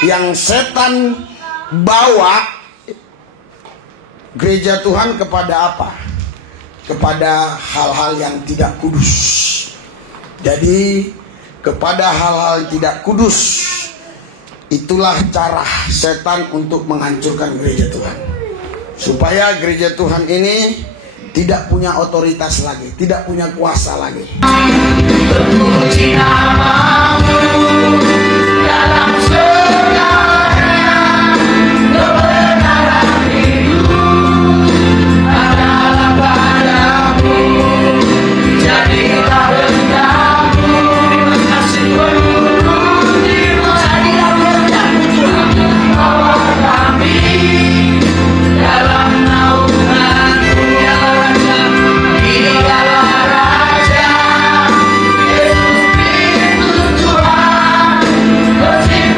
yang setan bawa gereja Tuhan kepada apa? Kepada hal-hal yang tidak kudus. Jadi kepada hal-hal tidak kudus, itulah cara setan untuk menghancurkan gereja Tuhan. Supaya gereja Tuhan ini tidak punya otoritas lagi, tidak punya kuasa lagi. Terpuji namamu dalam segalanya, kebenaran hidup adalah padamu. Jadilah kehendakmu, terima kasih penuh-penuh. Jadilah kehendakmu Tuhan, bawa kami dalam naungan-Mu ya Raja. Hiduplah Raja Yesus Kristus Tuhan, bersih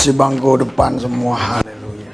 isi bangku depan semua. Haleluya.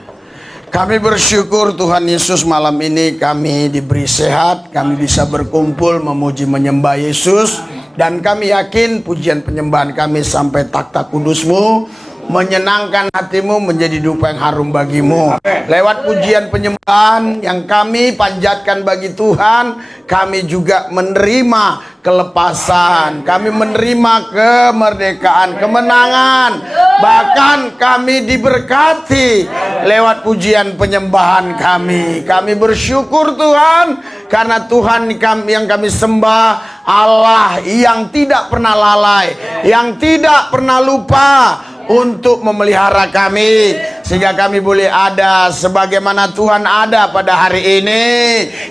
Kami bersyukur Tuhan Yesus, malam ini kami diberi sehat, kami bisa berkumpul memuji menyembah Yesus, dan kami yakin pujian penyembahan kami sampai takhta kudus-Mu menyenangkan hatimu, menjadi dupa yang harum bagimu. Lewat pujian penyembahan yang kami panjatkan bagi Tuhan, kami juga menerima kelepasan, kami menerima kemerdekaan, kemenangan, bahkan kami diberkati lewat pujian penyembahan kami. Kami bersyukur Tuhan, karena Tuhan yang kami sembah Allah yang tidak pernah lalai, yang tidak pernah lupa untuk memelihara kami, sehingga kami boleh ada sebagaimana Tuhan ada pada hari ini,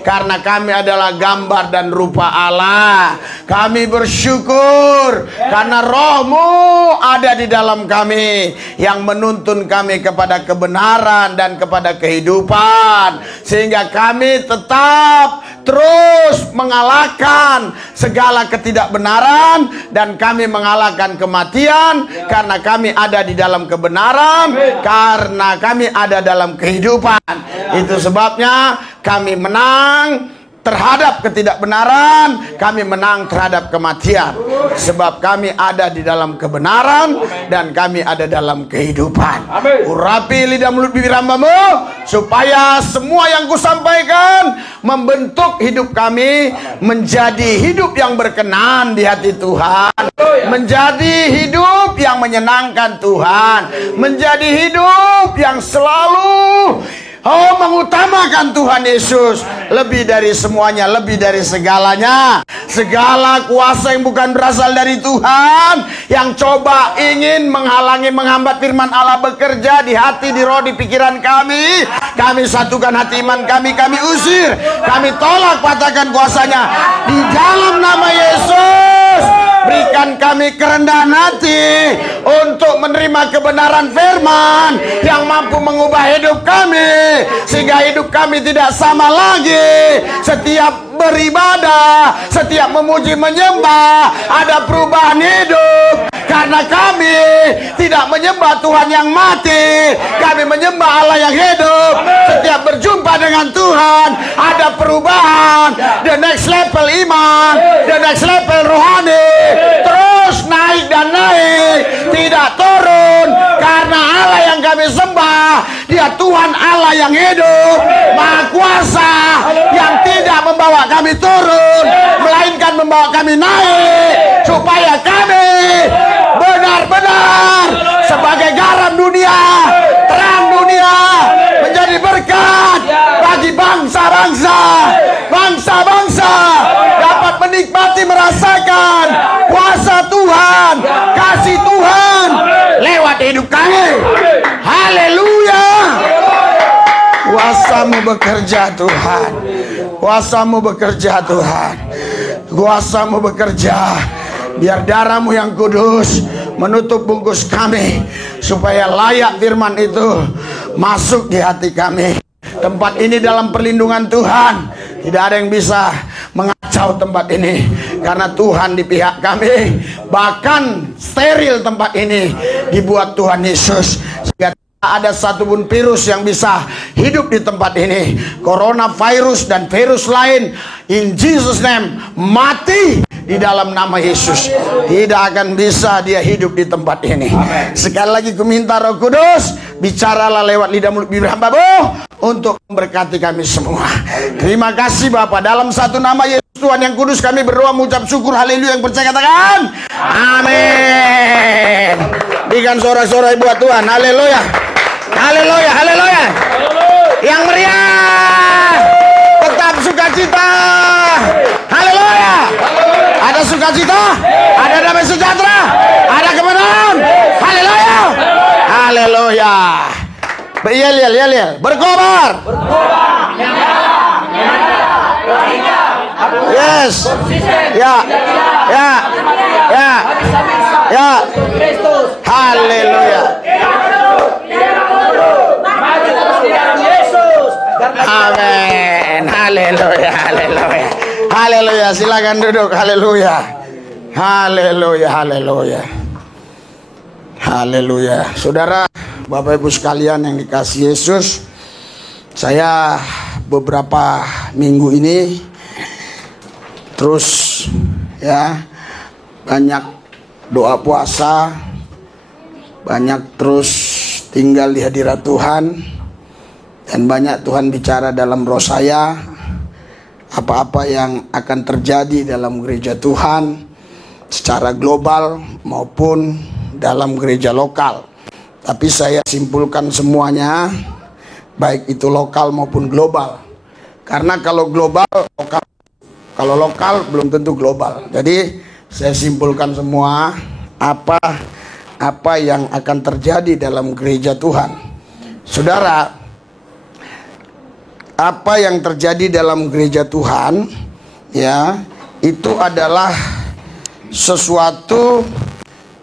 karena kami adalah gambar dan rupa Allah. Kami bersyukur karena Roh-Mu ada di dalam kami, yang menuntun kami kepada kebenaran dan kepada kehidupan, sehingga kami tetap terus mengalahkan segala ketidakbenaran, dan kami mengalahkan kematian karena kami ada di dalam kebenaran, karena kami ada dalam kehidupan. Itu sebabnya kami menang terhadap ketidakbenaran, kami menang terhadap kematian, sebab kami ada di dalam kebenaran dan kami ada dalam kehidupan. Urapi lidah mulut bibir hamba-Mu, supaya semua yang kusampaikan membentuk hidup kami menjadi hidup yang berkenan di hati Tuhan, menjadi hidup yang menyenangkan Tuhan, menjadi hidup yang selalu mengutamakan Tuhan Yesus lebih dari semuanya, lebih dari segalanya. Segala kuasa yang bukan berasal dari Tuhan, yang coba ingin menghalangi, menghambat firman Allah bekerja di hati, di roh, di pikiran kami, kami satukan hati iman kami, kami usir, kami tolak, patahkan kuasanya di dalam nama Yesus. Berikan kami kerendahan hati untuk menerima kebenaran firman yang mampu mengubah hidup kami, sehingga hidup kami tidak sama lagi. Setiap beribadah, setiap memuji menyembah, ada perubahan hidup, karena kami tidak menyembah Tuhan yang mati, kami menyembah Allah yang hidup. Setiap berjumpa dengan Tuhan ada perubahan, the next level iman, the next level rohani, terus naik dan naik, tidak turun, karena Allah yang kami sembah, Dia Tuhan Allah yang hidup, Maha Kuasa, yang tidak membawa kami turun, melainkan membawa kami naik, supaya kami benar-benar sebagai garam dunia, terang dunia, menjadi berkat bagi bangsa-bangsa, bangsa-bangsa dapat menikmati, merasakan kuasa Tuhan, kasih Tuhan lewat hidup kami. Haleluya. Kuasa-Mu bekerja Tuhan, kuasa-Mu bekerja Tuhan, kuasa-Mu bekerja. Biar darah-Mu yang kudus menutup bungkus kami, supaya layak firman itu masuk di hati kami. Tempat ini dalam perlindungan Tuhan, tidak ada yang bisa mengacau tempat ini, karena Tuhan di pihak kami. Bahkan steril tempat ini dibuat Tuhan Yesus, sehingga ada satupun virus yang bisa hidup di tempat ini. Coronavirus dan virus lain, in Jesus name, mati di dalam nama Yesus. Tidak akan bisa dia hidup di tempat ini. Sekali lagi ku minta Roh Kudus, bicaralah lewat lidah mulut bibir hamba-Mu untuk memberkati kami semua. Terima kasih Bapa, dalam satu nama Yesus Tuhan yang kudus kami berdoa mengucap syukur. Haleluya. Yang percaya katakan amin. Berikan sorak-sorai buat Tuhan. Haleluya. Haleluya, haleluya. Yang meriah, tetap sukacita. Haleluya. Ada sukacita, ada damai sejahtera, ada kemenangan. Haleluya. Haleluya. Yel, berkobar. Yes. Ya. Haleluya. Amin. Haleluya. Haleluya. Silakan duduk. Haleluya. Haleluya. Saudara, Bapak Ibu sekalian yang dikasihi Yesus, saya beberapa minggu ini terus banyak doa puasa, banyak terus tinggal di hadirat Tuhan, dan banyak Tuhan bicara dalam roh saya apa-apa yang akan terjadi dalam gereja Tuhan secara global maupun dalam gereja lokal. Tapi saya simpulkan semuanya, baik itu lokal maupun global. Karena kalau global lokal, kalau lokal belum tentu global. Jadi saya simpulkan semua apa yang akan terjadi dalam gereja Tuhan. Saudara, apa yang terjadi dalam gereja Tuhan itu adalah sesuatu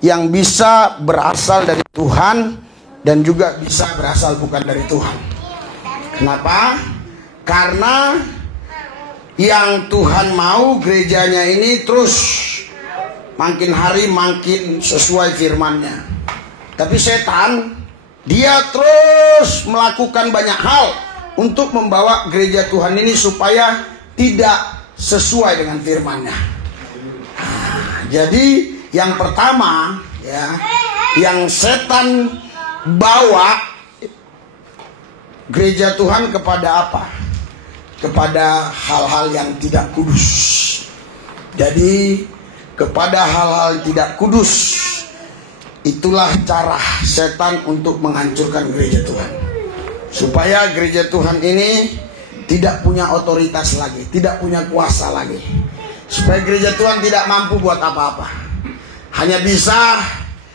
yang bisa berasal dari Tuhan dan juga bisa berasal bukan dari Tuhan. Kenapa? Karena yang Tuhan mau gerejanya ini terus makin hari makin sesuai firman-Nya. Tapi setan, dia terus melakukan banyak hal untuk membawa gereja Tuhan ini supaya tidak sesuai dengan firman-Nya. Jadi yang pertama yang setan bawa gereja Tuhan kepada apa? Kepada hal-hal yang tidak kudus. Jadi kepada hal-hal tidak kudus, itulah cara setan untuk menghancurkan gereja Tuhan. Supaya gereja Tuhan ini tidak punya otoritas lagi, tidak punya kuasa lagi. Supaya gereja Tuhan tidak mampu buat apa-apa. Hanya bisa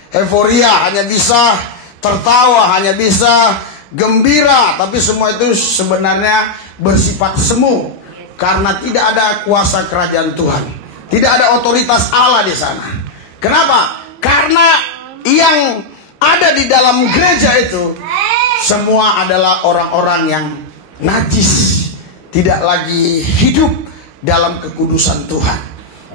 euforia, hanya bisa tertawa, hanya bisa gembira. Tapi semua itu sebenarnya bersifat semu. Karena tidak ada kuasa kerajaan Tuhan, tidak ada otoritas Allah di sana. Kenapa? Karena yang ada di dalam gereja itu semua adalah orang-orang yang najis, tidak lagi hidup dalam kekudusan Tuhan.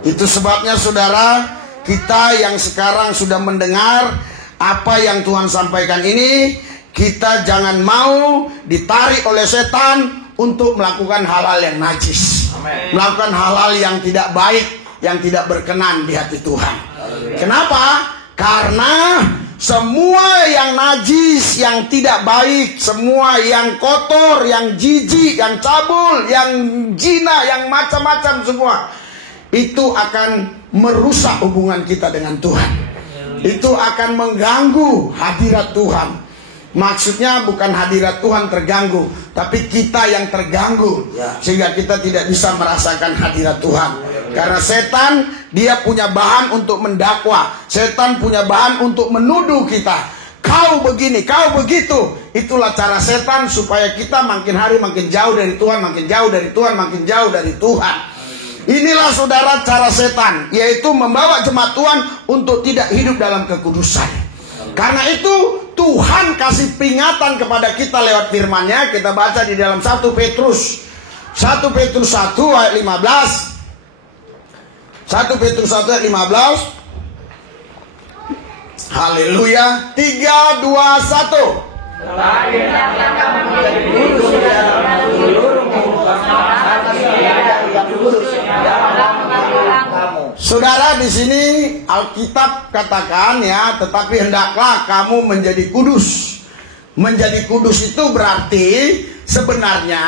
Itu sebabnya saudara, kita yang sekarang sudah mendengar apa yang Tuhan sampaikan ini, kita jangan mau ditarik oleh setan untuk melakukan hal-hal yang najis. Amen. Melakukan hal-hal yang tidak baik, yang tidak berkenan di hati Tuhan. Kenapa? Karena semua yang najis, yang tidak baik, semua yang kotor, yang jijik, yang cabul, yang zina, yang macam-macam semua, itu akan merusak hubungan kita dengan Tuhan. Itu akan mengganggu hadirat Tuhan. Maksudnya bukan hadirat Tuhan terganggu, tapi kita yang terganggu, sehingga kita tidak bisa merasakan hadirat Tuhan. Karena setan, dia punya bahan untuk mendakwa. Setan punya bahan untuk menuduh kita. Kau begini, kau begitu. Itulah cara setan supaya kita makin hari makin jauh dari Tuhan, makin jauh dari Tuhan, makin jauh dari Tuhan. Inilah saudara cara setan, yaitu membawa jemaat Tuhan untuk tidak hidup dalam kekudusan. Karena itu Tuhan kasih peringatan kepada kita lewat firman-Nya. Kita baca di dalam 1 Petrus 1 ayat 15. 1 Petrus 1 ayat 15. Haleluya. 3, 2, 1. Saudara, di sini Alkitab katakan tetapi hendaklah kamu menjadi kudus. Menjadi kudus itu berarti sebenarnya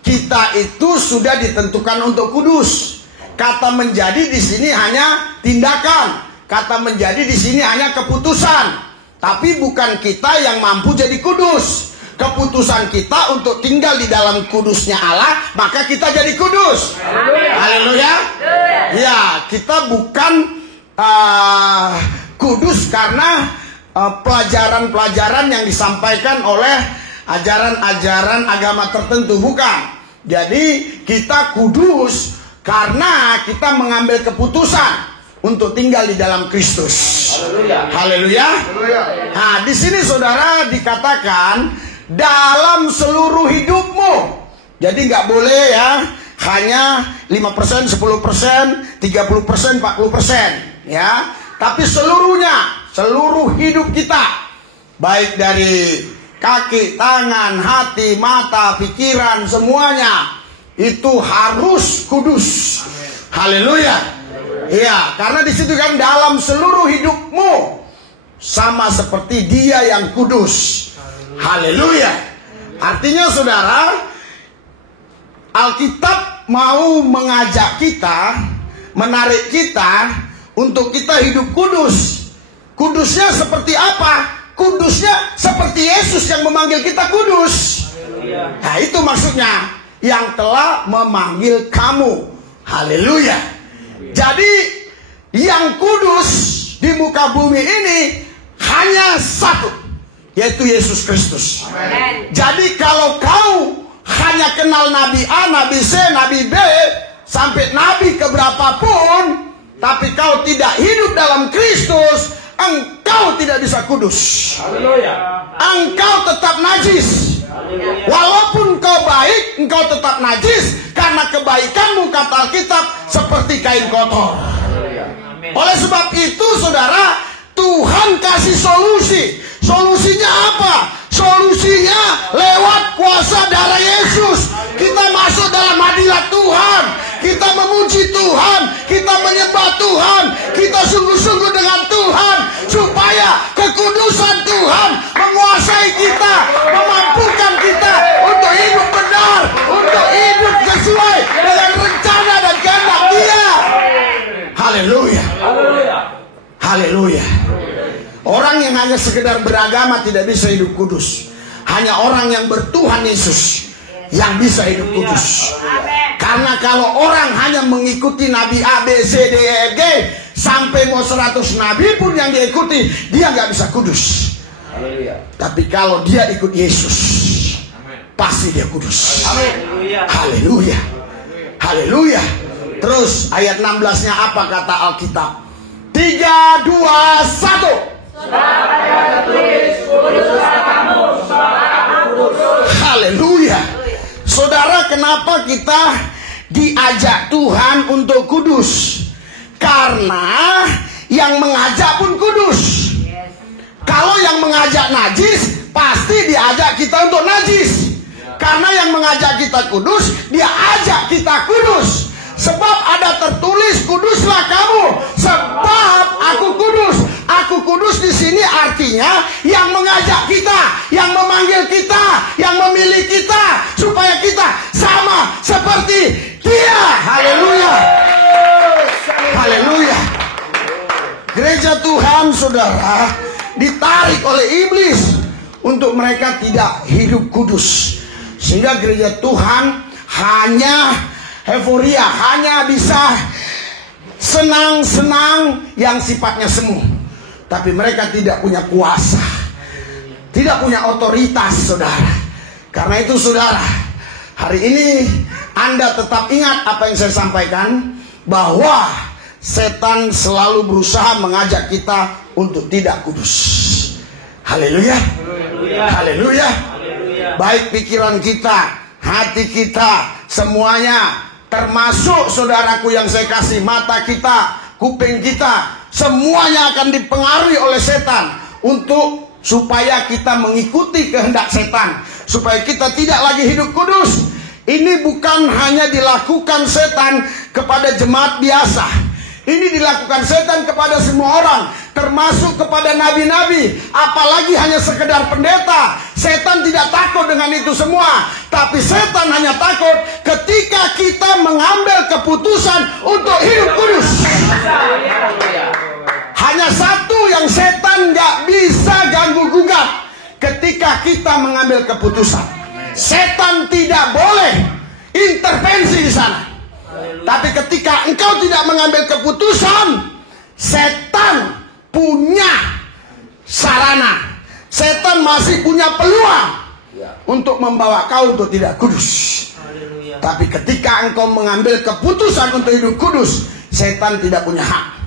kita itu sudah ditentukan untuk kudus. Kata menjadi di sini hanya tindakan. Kata menjadi di sini hanya keputusan. Tapi bukan kita yang mampu jadi kudus. Keputusan kita untuk tinggal di dalam kudusnya Allah, maka kita jadi kudus. Haleluya. Ya, kita bukan kudus karena pelajaran-pelajaran yang disampaikan oleh ajaran-ajaran agama tertentu, bukan. Jadi kita kudus karena kita mengambil keputusan untuk tinggal di dalam Kristus. Haleluya. Nah, di sini saudara dikatakan dalam seluruh hidupmu. Jadi nggak boleh hanya 5%, 10%, 30%, 40%, Tapi seluruhnya seluruh hidup kita, baik dari kaki, tangan, hati, mata, pikiran, semuanya itu harus kudus. Haleluya. Iya, karena di situ kan dalam seluruh hidupmu sama seperti Dia yang kudus. Haleluya. Artinya saudara, Alkitab mau mengajak kita, menarik kita untuk kita hidup kudus. Kudusnya seperti apa? Kudusnya seperti Yesus yang memanggil kita kudus. Nah itu maksudnya, yang telah memanggil kamu. Haleluya. Jadi yang kudus di muka bumi ini hanya satu, yaitu Yesus Kristus. Jadi kalau kau hanya kenal Nabi A, Nabi C, Nabi B, sampai Nabi keberapapun, tapi kau tidak hidup dalam Kristus, engkau tidak bisa kudus. Engkau tetap najis. Walaupun kau baik, engkau tetap najis, karena kebaikanmu, kata Alkitab, seperti kain kotor. Oleh sebab itu saudara, Tuhan kasih solusi. Solusinya apa? Solusinya lewat kuasa darah Yesus. Kita masuk dalam hadirat Tuhan, kita memuji Tuhan, kita menyembah Tuhan, kita sungguh-sungguh dengan Tuhan, supaya kekudusan Tuhan menguasai kita, memampukan kita untuk hidup benar, untuk hidup sesuai dengan rencana dan kehendak Dia. Haleluya. Haleluya. Orang yang hanya sekedar beragama tidak bisa hidup kudus. Hanya orang yang bertuhan Yesus yang bisa hidup kudus. Karena kalau orang hanya mengikuti Nabi A, B, C, D, E, F, G, sampai mau 100 Nabi pun yang dia ikuti, dia nggak bisa kudus. Tapi kalau dia ikut Yesus, pasti dia kudus. Haleluya. Haleluya. Terus ayat 16-nya apa kata Alkitab? 3, 2, 1. Haleluya. Saudara, kenapa kita diajak Tuhan untuk kudus? Karena yang mengajak pun kudus. Kalau yang mengajak najis, pasti diajak kita untuk najis. Karena yang mengajak kita kudus, dia ajak kita kudus. Sebab ada tertulis, kuduslah kamu, sebab aku kudus. Aku kudus di sini artinya yang mengajak kita, yang memanggil kita, yang memilih kita, supaya kita sama seperti Dia. Haleluya. Haleluya. Gereja Tuhan, saudara, ditarik oleh iblis untuk mereka tidak hidup kudus. Sehingga gereja Tuhan hanya euforia, hanya bisa senang-senang yang sifatnya semu. Tapi mereka tidak punya kuasa, tidak punya otoritas, saudara. Karena itu saudara, hari ini Anda tetap ingat apa yang saya sampaikan, bahwa setan selalu berusaha mengajak kita untuk tidak kudus. Haleluya. Haleluya. Baik pikiran kita, hati kita, semuanya, termasuk saudaraku yang saya kasih, mata kita, kuping kita, semuanya akan dipengaruhi oleh setan untuk supaya kita mengikuti kehendak setan, supaya kita tidak lagi hidup kudus. Ini bukan hanya dilakukan setan kepada jemaat biasa. Ini dilakukan setan kepada semua orang, termasuk kepada nabi-nabi, apalagi hanya sekedar pendeta. Setan tidak takut dengan itu semua, tapi setan hanya takut ketika kita mengambil keputusan untuk hidup kudus. Hanya satu yang setan gak bisa ganggu gugat, ketika kita mengambil keputusan. Setan tidak boleh intervensi di sana. Tapi ketika engkau tidak mengambil keputusan, setan punya sarana, setan masih punya peluang untuk membawa kau untuk tidak kudus. Tapi ketika engkau mengambil keputusan untuk hidup kudus, setan tidak punya hak.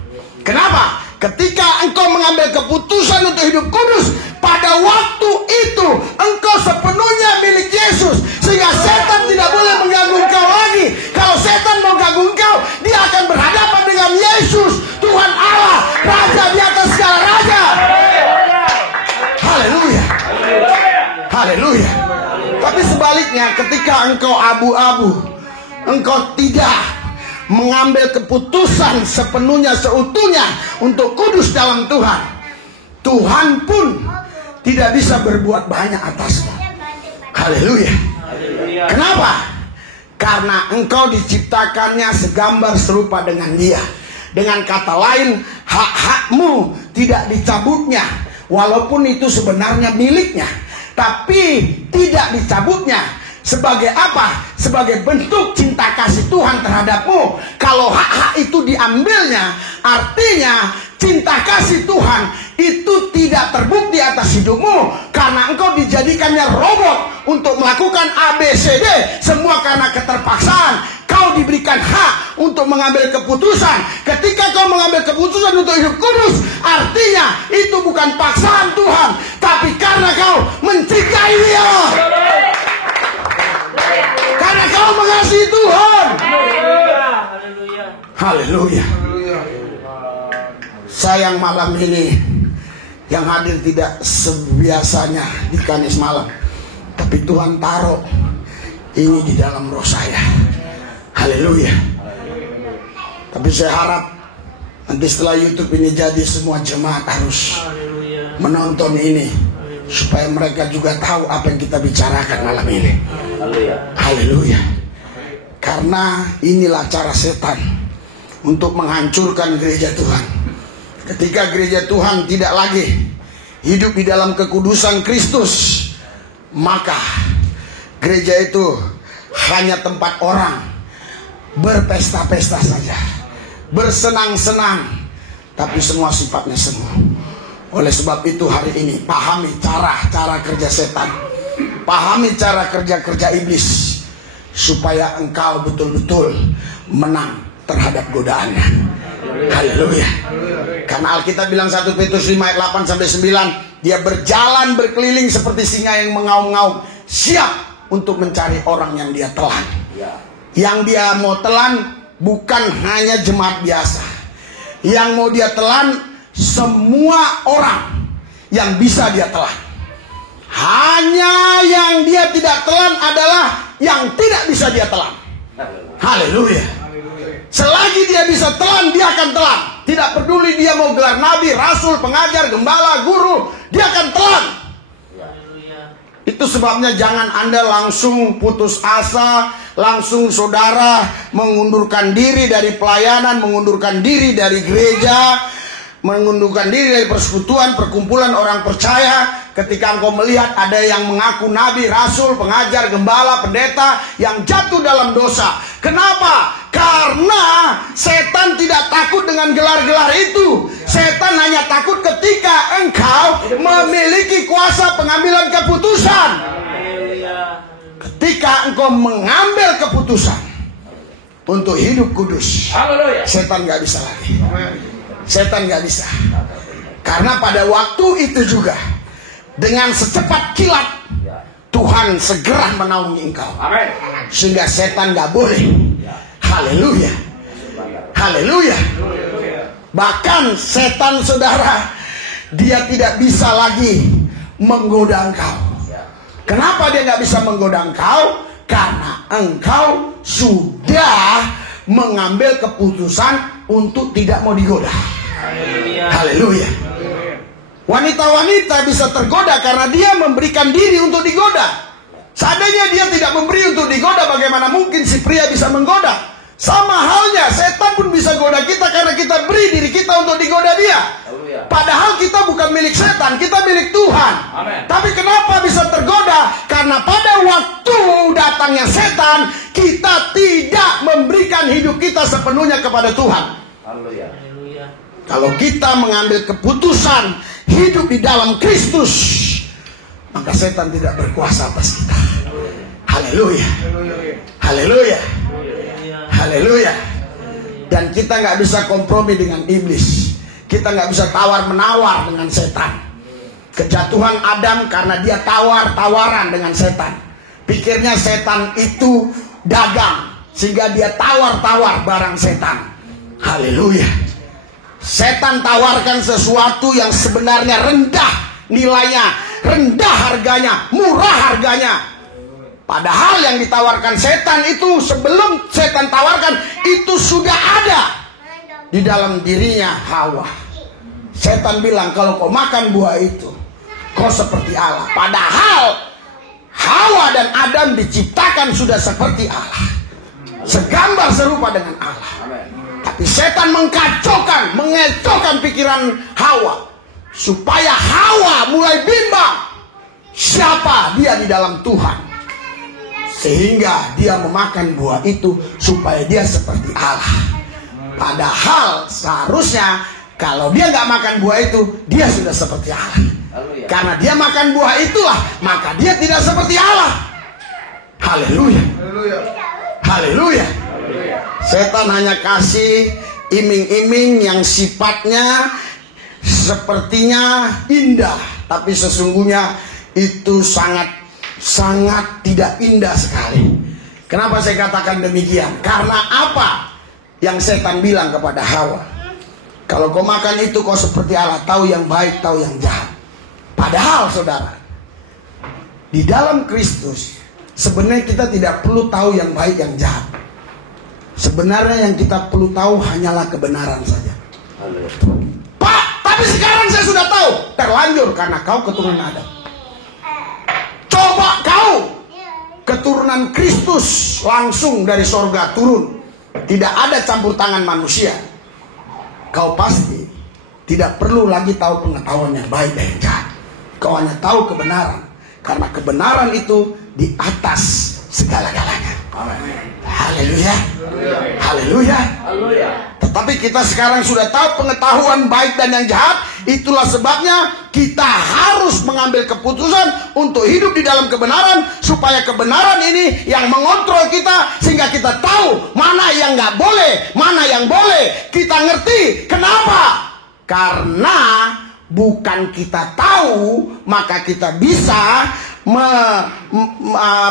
Kenapa? Ketika engkau mengambil keputusan untuk hidup kudus, pada waktu itu engkau sepenuhnya milik Yesus, sehingga setan tidak boleh mengganggu engkau lagi. Kalau setan mau ganggu engkau, dia akan berhadapan dengan Yesus, Tuhan Allah, Raja di atas segala raja. sebaliknya, ketika engkau abu-abu, engkau tidak mengambil keputusan sepenuhnya, seutuhnya untuk kudus dalam Tuhan, Tuhan pun tidak bisa berbuat banyak atasmu. Haleluya. Kenapa? Karena engkau diciptakannya segambar serupa dengan Dia. Dengan kata lain, hak-hakmu tidak dicabutnya, walaupun itu sebenarnya miliknya, tapi tidak dicabutnya. Sebagai apa? Sebagai bentuk cinta kasih Tuhan terhadapmu. Kalau hak-hak itu diambilnya, artinya cinta kasih Tuhan itu tidak terbukti atas hidupmu, karena engkau dijadikannya robot untuk melakukan ABCD, semua karena keterpaksaan. Kau diberikan hak untuk mengambil keputusan. Ketika kau mengambil keputusan untuk hidup kudus, artinya itu bukan paksaan Tuhan, tapi karena kau mencintai Dia, karena kau mengasihi Tuhan. Haleluya. Sayang malam ini yang hadir tidak sebiasanya di Kamis malam, tapi Tuhan taruh ini di dalam roh saya. Haleluya. Tapi saya harap nanti setelah YouTube ini jadi, semua jemaat harus menonton ini, supaya mereka juga tahu apa yang kita bicarakan malam ini. Haleluya. Karena inilah cara setan untuk menghancurkan gereja Tuhan. Ketika gereja Tuhan tidak lagi hidup di dalam kekudusan Kristus, maka gereja itu hanya tempat orang berpesta-pesta saja, bersenang-senang, tapi semua sifatnya semu. Oleh sebab itu hari ini pahami cara kerja setan, pahami cara kerja iblis, supaya engkau betul-betul menang terhadap godaannya. Haleluya. Karena Alkitab bilang 1 Petrus 5 ayat 8-9, dia berjalan berkeliling seperti singa yang mengaum-ngaum, siap untuk mencari orang yang dia telan. Yang dia mau telan bukan hanya jemaat biasa, yang mau dia telan semua orang yang bisa dia telan. Hanya yang dia tidak telan adalah yang tidak bisa dia telan. Haleluya. Selagi dia bisa telan, dia akan telan. Tidak peduli dia mau gelar nabi, rasul, pengajar, gembala, guru, dia akan telan. Itu sebabnya jangan Anda langsung putus asa, langsung saudara mengundurkan diri dari pelayanan, mengundurkan diri dari gereja, mengundurkan diri dari persekutuan, perkumpulan orang percaya, ketika engkau melihat ada yang mengaku nabi, rasul, pengajar, gembala, pendeta yang jatuh dalam dosa. Kenapa? Karena setan tidak takut dengan gelar-gelar itu. Setan hanya takut ketika engkau memiliki kuasa pengambilan keputusan. Ketika engkau mengambil keputusan untuk hidup kudus, setan gak bisa lagi. Setan gak bisa. Karena pada waktu itu juga, dengan secepat kilat, Tuhan segera menaungi engkau. Sehingga setan gak boleh. Haleluya. Haleluya. Bahkan setan saudara, dia tidak bisa lagi menggoda engkau. Kenapa dia gak bisa menggoda engkau? Karena engkau sudah mengambil keputusan untuk tidak mau digoda. Haleluya. Wanita-wanita bisa tergoda karena dia memberikan diri untuk digoda. Seandainya dia tidak memberi untuk digoda, bagaimana mungkin si pria bisa menggoda? Sama halnya setan pun bisa goda kita karena kita beri diri kita untuk digoda dia. Padahal kita bukan milik setan, kita milik Tuhan. Tapi kenapa bisa tergoda? Karena pada waktu datangnya setan, kita tidak memberikan hidup kita sepenuhnya kepada Tuhan. Kalau kita mengambil keputusan hidup di dalam Kristus, maka setan tidak berkuasa atas kita. Haleluya. Haleluya. Haleluya. Dan kita nggak bisa kompromi dengan iblis. Kita nggak bisa tawar-menawar dengan setan. Kejatuhan Adam karena dia tawar-tawaran dengan setan. Pikirnya setan itu dagang, sehingga dia tawar-tawar barang setan. Haleluya. Setan tawarkan sesuatu yang sebenarnya rendah nilainya, rendah harganya, murah harganya. Padahal yang ditawarkan setan itu sebelum setan tawarkan itu sudah ada di dalam dirinya Hawa. Setan bilang kalau kau makan buah itu kau seperti Allah. Padahal Hawa dan Adam diciptakan sudah seperti Allah, segambar serupa dengan Allah. Tapi setan mengkacaukan, mengecohkan pikiran Hawa supaya Hawa mulai bimbang siapa dia di dalam Tuhan. Sehingga dia memakan buah itu supaya dia seperti Allah. Padahal seharusnya kalau dia nggak makan buah itu, dia sudah seperti Allah. Karena dia makan buah itulah, maka dia tidak seperti Allah. Haleluya. Haleluya. Setan hanya kasih iming-iming yang sifatnya sepertinya indah, tapi sesungguhnya itu sangat tidak indah sekali. Kenapa saya katakan demikian? Karena apa yang setan bilang kepada Hawa? Kalau kau makan itu kau seperti Allah, tahu yang baik, tahu yang jahat. Padahal saudara, di dalam Kristus sebenarnya kita tidak perlu tahu yang baik yang jahat. Sebenarnya yang kita perlu tahu hanyalah kebenaran saja. Pak, tapi sekarang saya sudah tahu. Terlanjur karena kau keturunan Adam. Coba kau keturunan Kristus langsung dari sorga turun, tidak ada campur tangan manusia. Kau pasti tidak perlu lagi tahu pengetahuan yang baik dan yang jahat. Kau hanya tahu kebenaran, karena kebenaran itu di atas segala-galanya. Haleluya. Haleluya. Tetapi kita sekarang sudah tahu pengetahuan baik dan yang jahat. Itulah sebabnya kita harus mengambil keputusan untuk hidup di dalam kebenaran, supaya kebenaran ini yang mengontrol kita, sehingga kita tahu mana yang nggak boleh, mana yang boleh. Kita ngerti. Kenapa? Karena bukan kita tahu maka kita bisa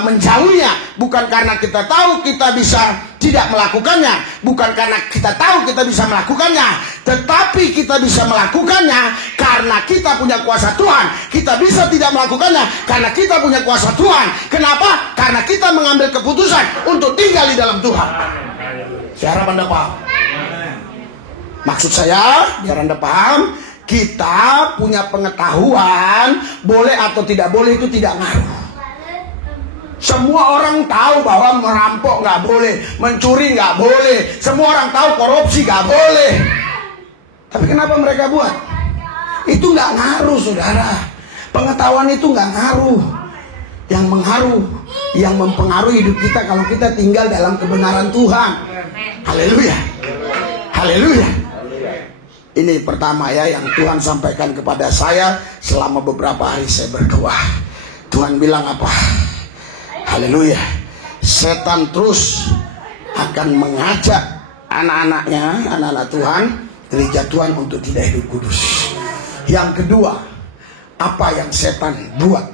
menjauhnya. Bukan karena kita tahu kita bisa tidak melakukannya. Bukan karena kita tahu kita bisa melakukannya, tetapi kita bisa melakukannya karena kita punya kuasa Tuhan. Kita bisa tidak melakukannya karena kita punya kuasa Tuhan. Kenapa? Karena kita mengambil keputusan untuk tinggal di dalam Tuhan. Saya harap Anda paham. Maksud saya, biar Anda paham, kita punya pengetahuan boleh atau tidak boleh itu tidak ngaruh. Semua orang tahu bahwa merampok nggak boleh, mencuri nggak boleh, semua orang tahu korupsi nggak boleh. Tapi kenapa mereka buat? Itu nggak ngaruh, saudara. Pengetahuan itu nggak ngaruh. Yang mengharuh, yang mempengaruhi hidup kita kalau kita tinggal dalam kebenaran Tuhan. Haleluya. Haleluya. Ini pertama ya yang Tuhan sampaikan kepada saya selama beberapa hari saya berdoa. Tuhan bilang apa? Haleluya. Setan terus akan mengajak anak-anaknya, anak-anak Tuhan, gereja Tuhan untuk tidak hidup kudus. Yang kedua, apa yang setan buat?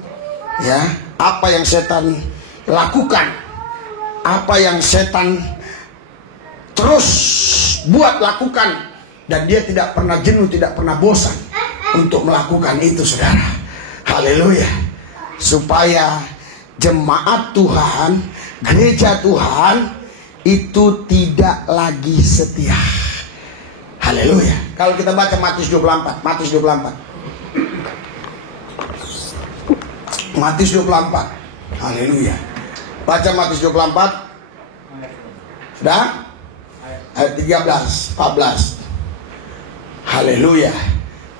Ya, apa yang setan lakukan? Apa yang setan terus buat lakukan? Dan dia tidak pernah jenuh, tidak pernah bosan untuk melakukan itu, saudara. Haleluya. Supaya jemaat Tuhan, gereja Tuhan itu tidak lagi setia. Haleluya. Kalau kita baca Matius 24, Matius 24. Matius 24. Haleluya. Baca Matius 24. Sudah? Ayat 13, 14. Haleluya.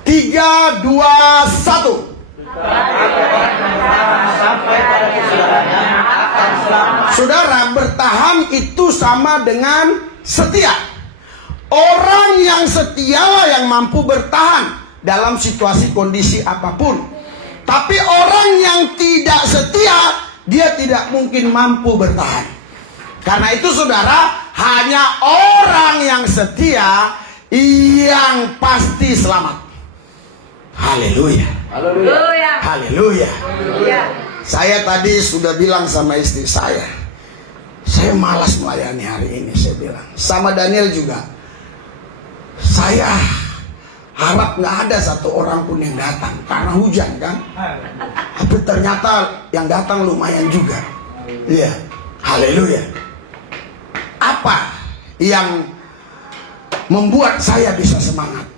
3, 2, 1. Saudara, bertahan itu sama dengan setia. Orang yang setialah yang mampu bertahan dalam situasi kondisi apapun. Tapi orang yang tidak setia, dia tidak mungkin mampu bertahan. Karena itu saudara, hanya orang yang setia yang pasti selamat. Haleluya. Haleluya. Haleluya. Saya tadi sudah bilang sama istri saya malas melayani hari ini. Saya bilang sama Daniel juga, saya harap nggak ada satu orang pun yang datang karena hujan kan. Tapi ternyata yang datang lumayan juga. Iya, haleluya. Apa yang membuat saya bisa semangat?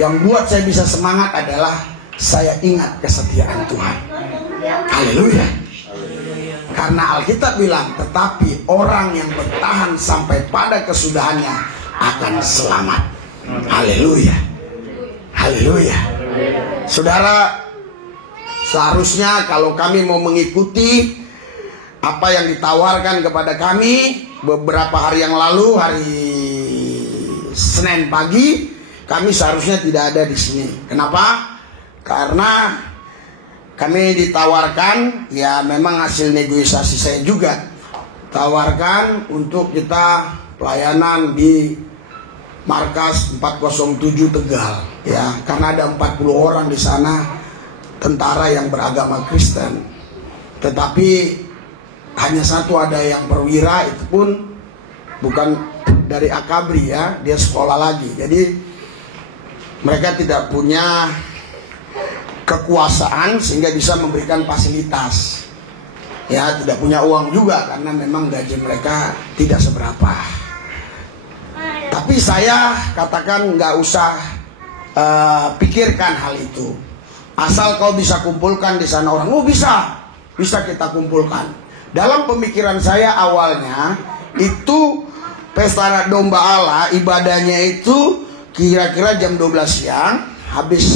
Yang buat saya bisa semangat adalah saya ingat kesetiaan Tuhan. Haleluya. Karena Alkitab bilang, tetapi orang yang bertahan sampai pada kesudahannya akan selamat. Haleluya. Haleluya. Saudara, seharusnya kalau kami mau mengikuti apa yang ditawarkan kepada kami beberapa hari yang lalu, hari Senin pagi, kami seharusnya tidak ada di sini. Kenapa? Karena kami ditawarkan, ya memang hasil negosiasi saya juga, tawarkan untuk kita pelayanan di markas 407 Tegal, ya, karena ada 40 orang di sana tentara yang beragama Kristen. Tetapi hanya satu ada yang perwira, itu pun bukan dari Akabri, ya, dia sekolah lagi. Jadi mereka tidak punya kekuasaan sehingga bisa memberikan fasilitas. Ya, tidak punya uang juga karena memang gaji mereka tidak seberapa. Tapi saya katakan nggak usah pikirkan hal itu. Asal kau bisa kumpulkan di sana orang, oh bisa kita kumpulkan. Dalam pemikiran saya awalnya itu pesta domba Allah ibadahnya itu kira-kira jam 12 siang, habis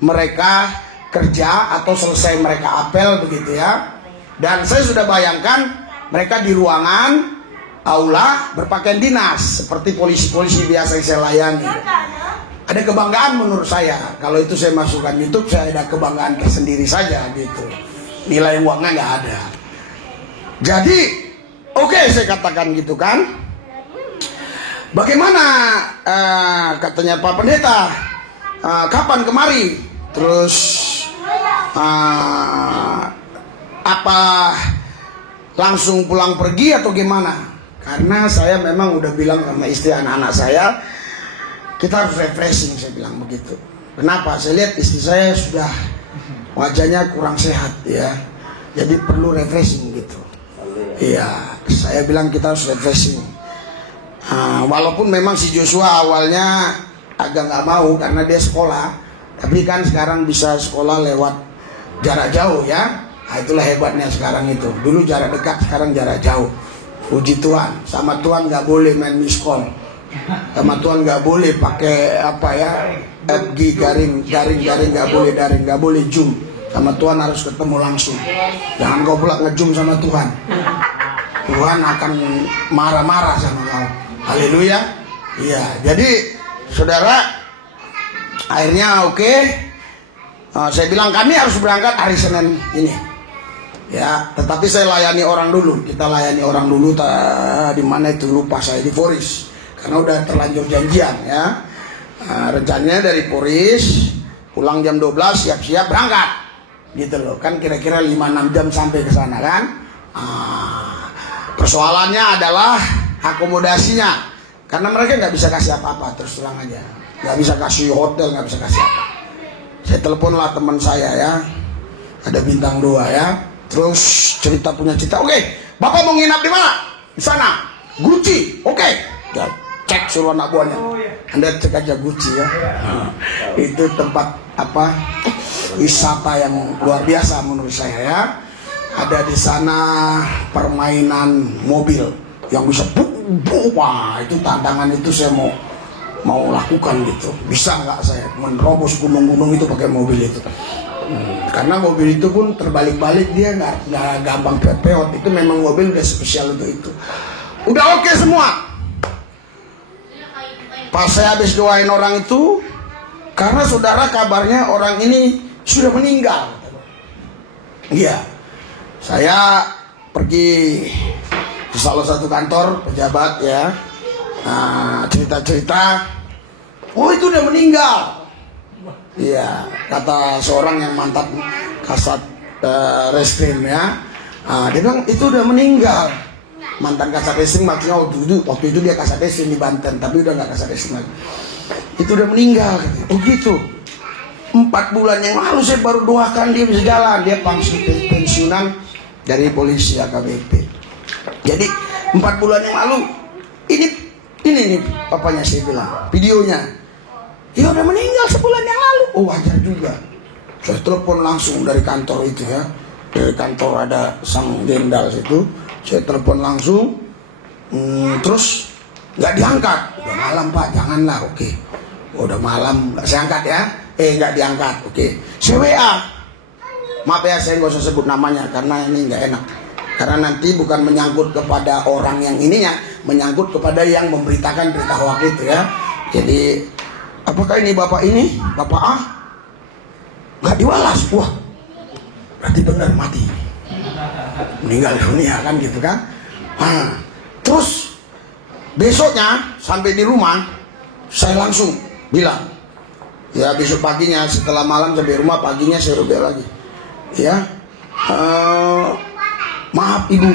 mereka kerja atau selesai mereka apel begitu ya. Dan saya sudah bayangkan mereka di ruangan aula berpakaian dinas seperti polisi-polisi biasa yang saya layani. Ada kebanggaan menurut saya. Kalau itu saya masukkan YouTube, saya ada kebanggaan tersendiri saja gitu. Nilai uangnya nggak ada. Jadi oke, saya katakan gitu kan. Bagaimana katanya Pak Pendeta, kapan kemari? Terus apa langsung pulang pergi atau gimana? Karena saya memang udah bilang sama istri anak-anak saya, kita harus refreshing, saya bilang begitu. Kenapa? Saya lihat istri saya sudah wajahnya kurang sehat ya, jadi perlu refreshing gitu. Iya, saya bilang kita harus refreshing. Walaupun memang si Joshua awalnya agak nggak mau karena dia sekolah, tapi kan sekarang bisa sekolah lewat jarak jauh ya. Nah, itulah hebatnya sekarang itu. Dulu jarak dekat, sekarang jarak jauh. Puji Tuhan. Sama Tuhan nggak boleh main miss call. Sama Tuhan nggak boleh pakai apa ya, FG garing nggak boleh, daring nggak boleh, zoom. Sama Tuhan harus ketemu langsung. Jangan kau pula ngezoom sama Tuhan. Tuhan akan marah-marah sama kau. Haleluya. Iya. Jadi saudara, akhirnya oke. Saya bilang kami harus berangkat hari Senin ini. Ya, tetapi saya layani orang dulu. Kita layani orang dulu di mana itu lupa saya, di Poris. Karena udah terlanjur janjian ya. Rencananya dari Poris pulang jam 12 siap-siap berangkat. Gitu loh. Kan kira-kira 5-6 jam sampai ke sana kan. Persoalannya adalah akomodasinya. Karena mereka nggak bisa kasih apa-apa, terus terang aja. Nggak bisa kasih hotel, nggak bisa kasih apa. Saya teleponlah teman saya ya, ada bintang 2 ya. Terus punya cerita. Oke, Bapak mau nginap di mana? Di sana. Gucci. Oke. Ya, cek suruh anak buahnya. Anda cek aja Gucci ya. Itu tempat apa? Wisata yang luar biasa menurut saya ya. Ada di sana permainan mobil yang bisa wah, itu tantangan itu saya mau lakukan gitu. Bisa nggak saya menerobos gunung-gunung itu pakai mobil itu? Karena mobil itu pun terbalik-balik, dia nggak gampang peot-peot. Itu memang mobil udah spesial untuk itu. Udah oke semua. Pas saya habis doain orang itu, karena saudara kabarnya orang ini sudah meninggal. Iya, saya pergi di salah satu kantor pejabat ya. Nah, cerita-cerita, oh itu udah meninggal. Iya, kata seorang yang mantan kasat reskrim ya. Dia bilang itu udah meninggal. Mantan kasat reskrim maksudnya waktu itu dia kasat reskrim di Banten, tapi udah nggak kasat reskrim lagi. Itu udah meninggal. Oh gitu. 4 bulan yang lalu saya baru doakan dia bisa jalan. Dia pensiunan dari polisi AKBP. Jadi 4 bulan yang lalu ini nih papanya saya bilang, videonya. Ya udah meninggal sebulan yang lalu. Oh wajar juga. Saya telepon langsung dari kantor itu ya. Dari kantor ada sang jenderal situ. Saya telepon langsung. Terus nggak diangkat. Udah malam Pak, janganlah. Oke. Udah malam nggak saya angkat ya. Nggak diangkat. Oke. Saya WA. Maaf ya, saya nggak usah sebut namanya karena ini nggak enak. Karena nanti bukan menyangkut kepada orang yang ininya, menyangkut kepada yang memberitakan berita hoax itu ya. Jadi apakah ini Bapak ini? Bapak A? Nggak diwalas. Wah, berarti benar mati. Meninggal dunia kan gitu kan. Nah, terus besoknya sampai di rumah, saya langsung bilang, ya besok paginya setelah malam sampai rumah, paginya saya rubel lagi. Ya, maaf Ibu,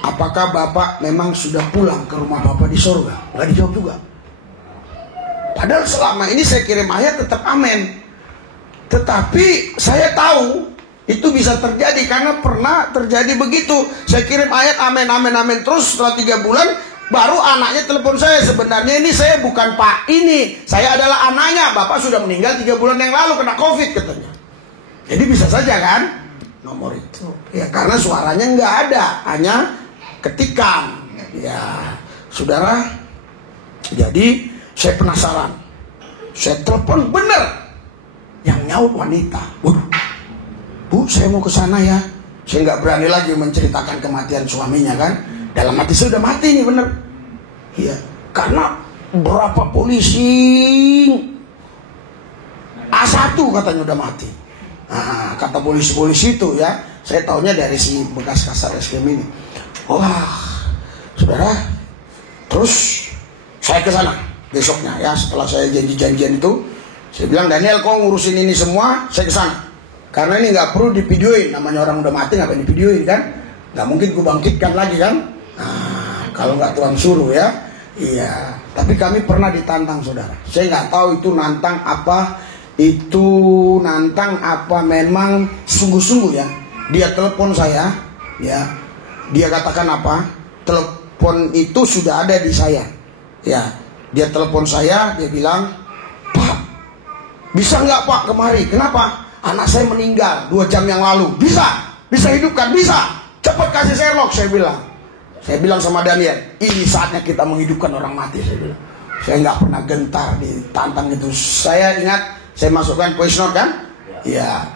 apakah Bapak memang sudah pulang ke rumah Bapak di surga? Nggak dijawab juga. Padahal selama ini saya kirim ayat tetap amin. Tetapi saya tahu itu bisa terjadi karena pernah terjadi begitu. Saya kirim ayat amin amin amin terus setelah 3 bulan baru anaknya telepon saya. Sebenarnya ini saya bukan Pak ini, saya adalah anaknya. Bapak sudah meninggal 3 bulan yang lalu kena COVID katanya. Jadi bisa saja kan nomor itu. Ya karena suaranya nggak ada, hanya ketikan. Ya saudara. Jadi saya penasaran. Saya telepon bener. Yang nyaut wanita. Waduh, Bu, saya mau ke sana ya. Saya nggak berani lagi menceritakan kematian suaminya kan. Dalam hati saya udah mati nih bener. Iya, karena berapa polisi A1 katanya udah mati. Nah, kata polisi-polisi itu ya, saya taunya dari si bekas kasar SKM ini. Wah, saudara, terus saya ke sana besoknya ya, setelah saya janji-janjian itu, saya bilang Daniel, kau ngurusin ini semua, saya ke sana. Karena ini nggak perlu divideoin, namanya orang udah mati ngapain divideoin kan? Nggak mungkin ku bangkitkan lagi kan? Nah, kalau nggak Tuhan suruh ya, iya. Tapi kami pernah ditantang saudara. Saya nggak tahu itu nantang apa. Itu nantang apa memang sungguh-sungguh ya. Dia telepon saya ya. Dia katakan apa? Telepon itu sudah ada di saya. Ya, dia telepon saya, dia bilang, "Pak, bisa nggak Pak kemari? Kenapa? Anak saya meninggal 2 jam yang lalu." Bisa hidupkan, bisa. Cepat kasih Sherlock, saya bilang. Saya bilang sama Daniel, ini saatnya kita menghidupkan orang mati, saya bilang. Saya nggak pernah gentar ditantang itu. Saya ingat saya masukkan voice note kan? Ya.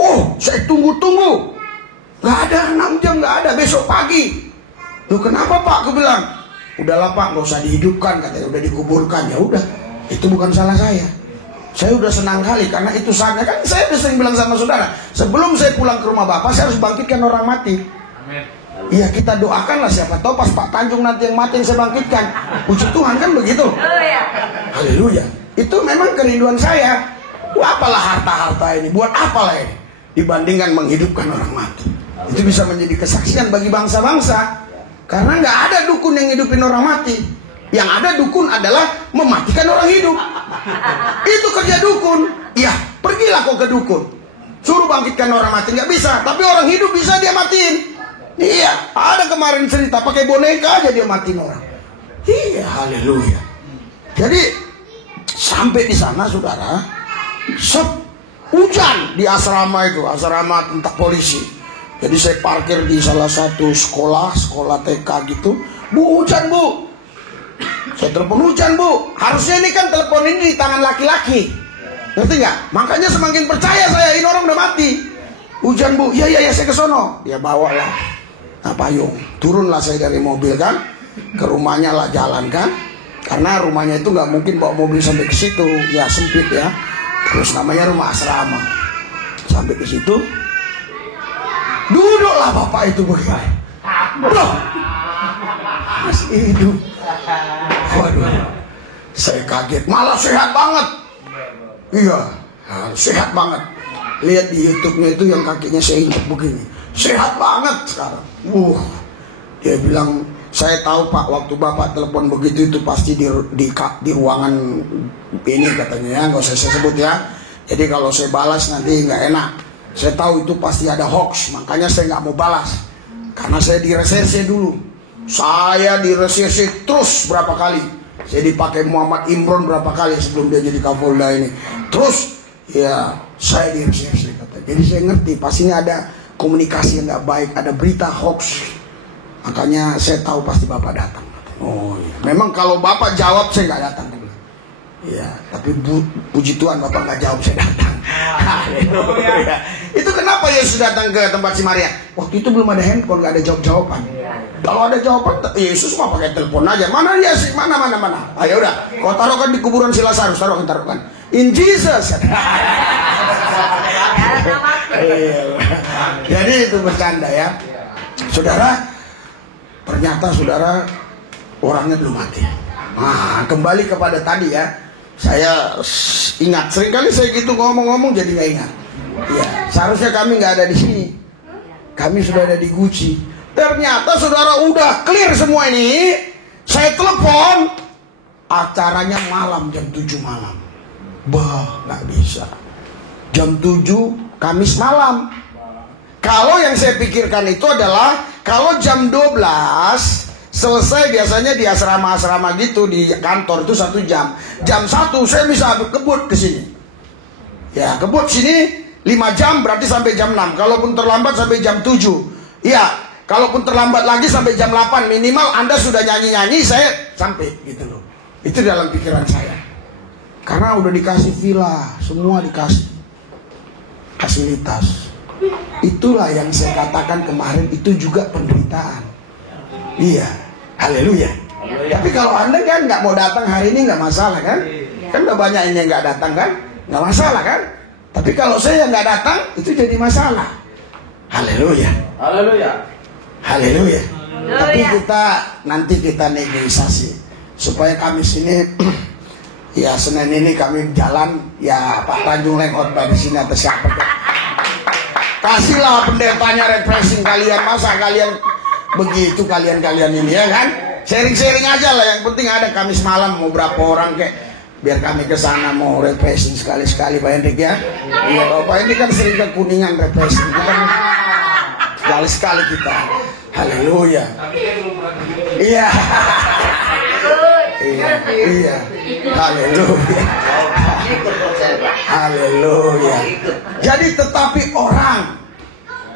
Oh, saya tunggu-tunggu. Nggak ada 6 jam, nggak ada. Besok pagi. Loh kenapa Pak? Aku bilang, udahlah Pak, nggak usah dihidupkan. Katanya udah dikuburkan. Ya udah, itu bukan salah saya. Saya udah senang kali karena itu saatnya kan. Saya udah sering bilang sama saudara, sebelum saya pulang ke rumah Bapak, saya harus bangkitkan orang mati. Iya, kita doakanlah, siapa tahu pas Pak Tanjung nanti yang mati yang saya bangkitkan. Puji Tuhan kan begitu. Haleluya. Itu memang kerinduan saya. Wah, apalah harta-harta ini, buat apalah ini dibandingkan menghidupkan orang mati. Itu bisa menjadi kesaksian bagi bangsa-bangsa. Karena nggak ada dukun yang hidupin orang mati. Yang ada dukun adalah mematikan orang hidup. Itu kerja dukun. Ya, pergilah kau ke dukun, suruh bangkitkan orang mati, nggak bisa. Tapi orang hidup bisa dia matiin. Iya, ada kemarin cerita pakai boneka aja dia matiin orang. Iya, haleluya. Jadi sampai di sana saudara, hujan di asrama itu, asrama tentang polisi. Jadi saya parkir di salah satu sekolah TK gitu. Bu, hujan Bu. Saya telepon, hujan Bu. Harusnya ini kan telepon ini di tangan laki-laki. Ngerti nggak? Makanya semakin percaya saya, ini orang udah mati. Hujan Bu, iya saya ke sono. Dia bawalah payung. Turunlah saya dari mobil kan, ke rumahnya lah jalan kan. Karena rumahnya itu nggak mungkin bawa mobil sampai ke situ, ya sempit ya. Terus namanya rumah asrama. Sampai ke situ, duduklah bapak itu begini. Loh, masih hidup. Waduh, saya kaget. Malah sehat banget. Iya, sehat banget. Lihat di YouTube-nya itu yang kakinya saya injek begini. Sehat banget sekarang. Dia bilang, saya tahu Pak, waktu Bapak telepon begitu itu pasti di ruangan ini katanya ya, nggak usah saya sebut ya. Jadi kalau saya balas nanti nggak enak. Saya tahu itu pasti ada hoax, makanya saya nggak mau balas. Karena saya direserse dulu. Saya direserse terus berapa kali. Saya dipakai Muhammad Imron berapa kali sebelum dia jadi Kapolda ini. Terus ya saya direserse kata. Jadi saya ngerti pastinya ada komunikasi yang nggak baik, ada berita hoax. Makanya saya tahu pasti Bapak datang. Oh iya. Memang kalau Bapak jawab saya nggak datang. Ya, tapi puji Tuhan Bapak nggak jawab, saya datang. Haleluya. Itu kenapa Yesus datang ke tempat si Maria? Waktu itu belum ada handphone, nggak ada jawab-jawaban. Kalau ada jawaban, Yesus mah pakai telepon aja. Mana dia sih? Mana? Ayo udah, kau taruhkan di kuburan si Lazarus, taruhkan. In Jesus. Jadi itu bercanda ya, saudara. Ternyata saudara orangnya belum mati. Nah, kembali kepada tadi ya. Saya ingat, seringkali saya gitu ngomong-ngomong jadi nggak ingat. Ya, seharusnya kami nggak ada di sini. Kami sudah ada di Guci. Ternyata saudara udah clear semua ini. Saya telepon, acaranya malam jam 7 malam. Bah, nggak bisa. Jam 7 Kamis malam. Kalau yang saya pikirkan itu adalah kalau jam 12 selesai, biasanya di asrama-asrama gitu, di kantor itu 1 jam. Jam 1 saya bisa kebut ke sini. Ya, kebut sini 5 jam berarti sampai jam 6. Kalaupun terlambat sampai jam 7. Iya, kalaupun terlambat lagi sampai jam 8. Minimal Anda sudah nyanyi-nyanyi, saya sampai gitu loh. Itu dalam pikiran saya. Karena udah dikasih villa, semua dikasih fasilitas. Itulah yang saya katakan kemarin, itu juga penderitaan. Iya, haleluya. Tapi kalau Anda kan nggak mau datang hari ini nggak masalah kan? Kan udah banyak ini yang nggak datang kan? Nggak masalah kan? Tapi kalau saya nggak datang itu jadi masalah. Haleluya. Haleluya. Tapi nanti kita negosiasi supaya Kamis ini ya Senin ini kami jalan ya Pak Tanjung lengkot di sini atau siapa kan? Kasihlah pendetanya refreshing kalian, masa kalian begitu kalian ini ya kan, sharing aja lah, yang penting ada Kamis malam mau berapa orang kek, biar kami ke sana mau refreshing sekali Pak Hendrik ya. Iya Bapak ini kan sering ke Kuningan refreshing, kita sekali kita. Haleluya. Iya. Iya. Haleluya. Haleluya. Jadi tetapi orang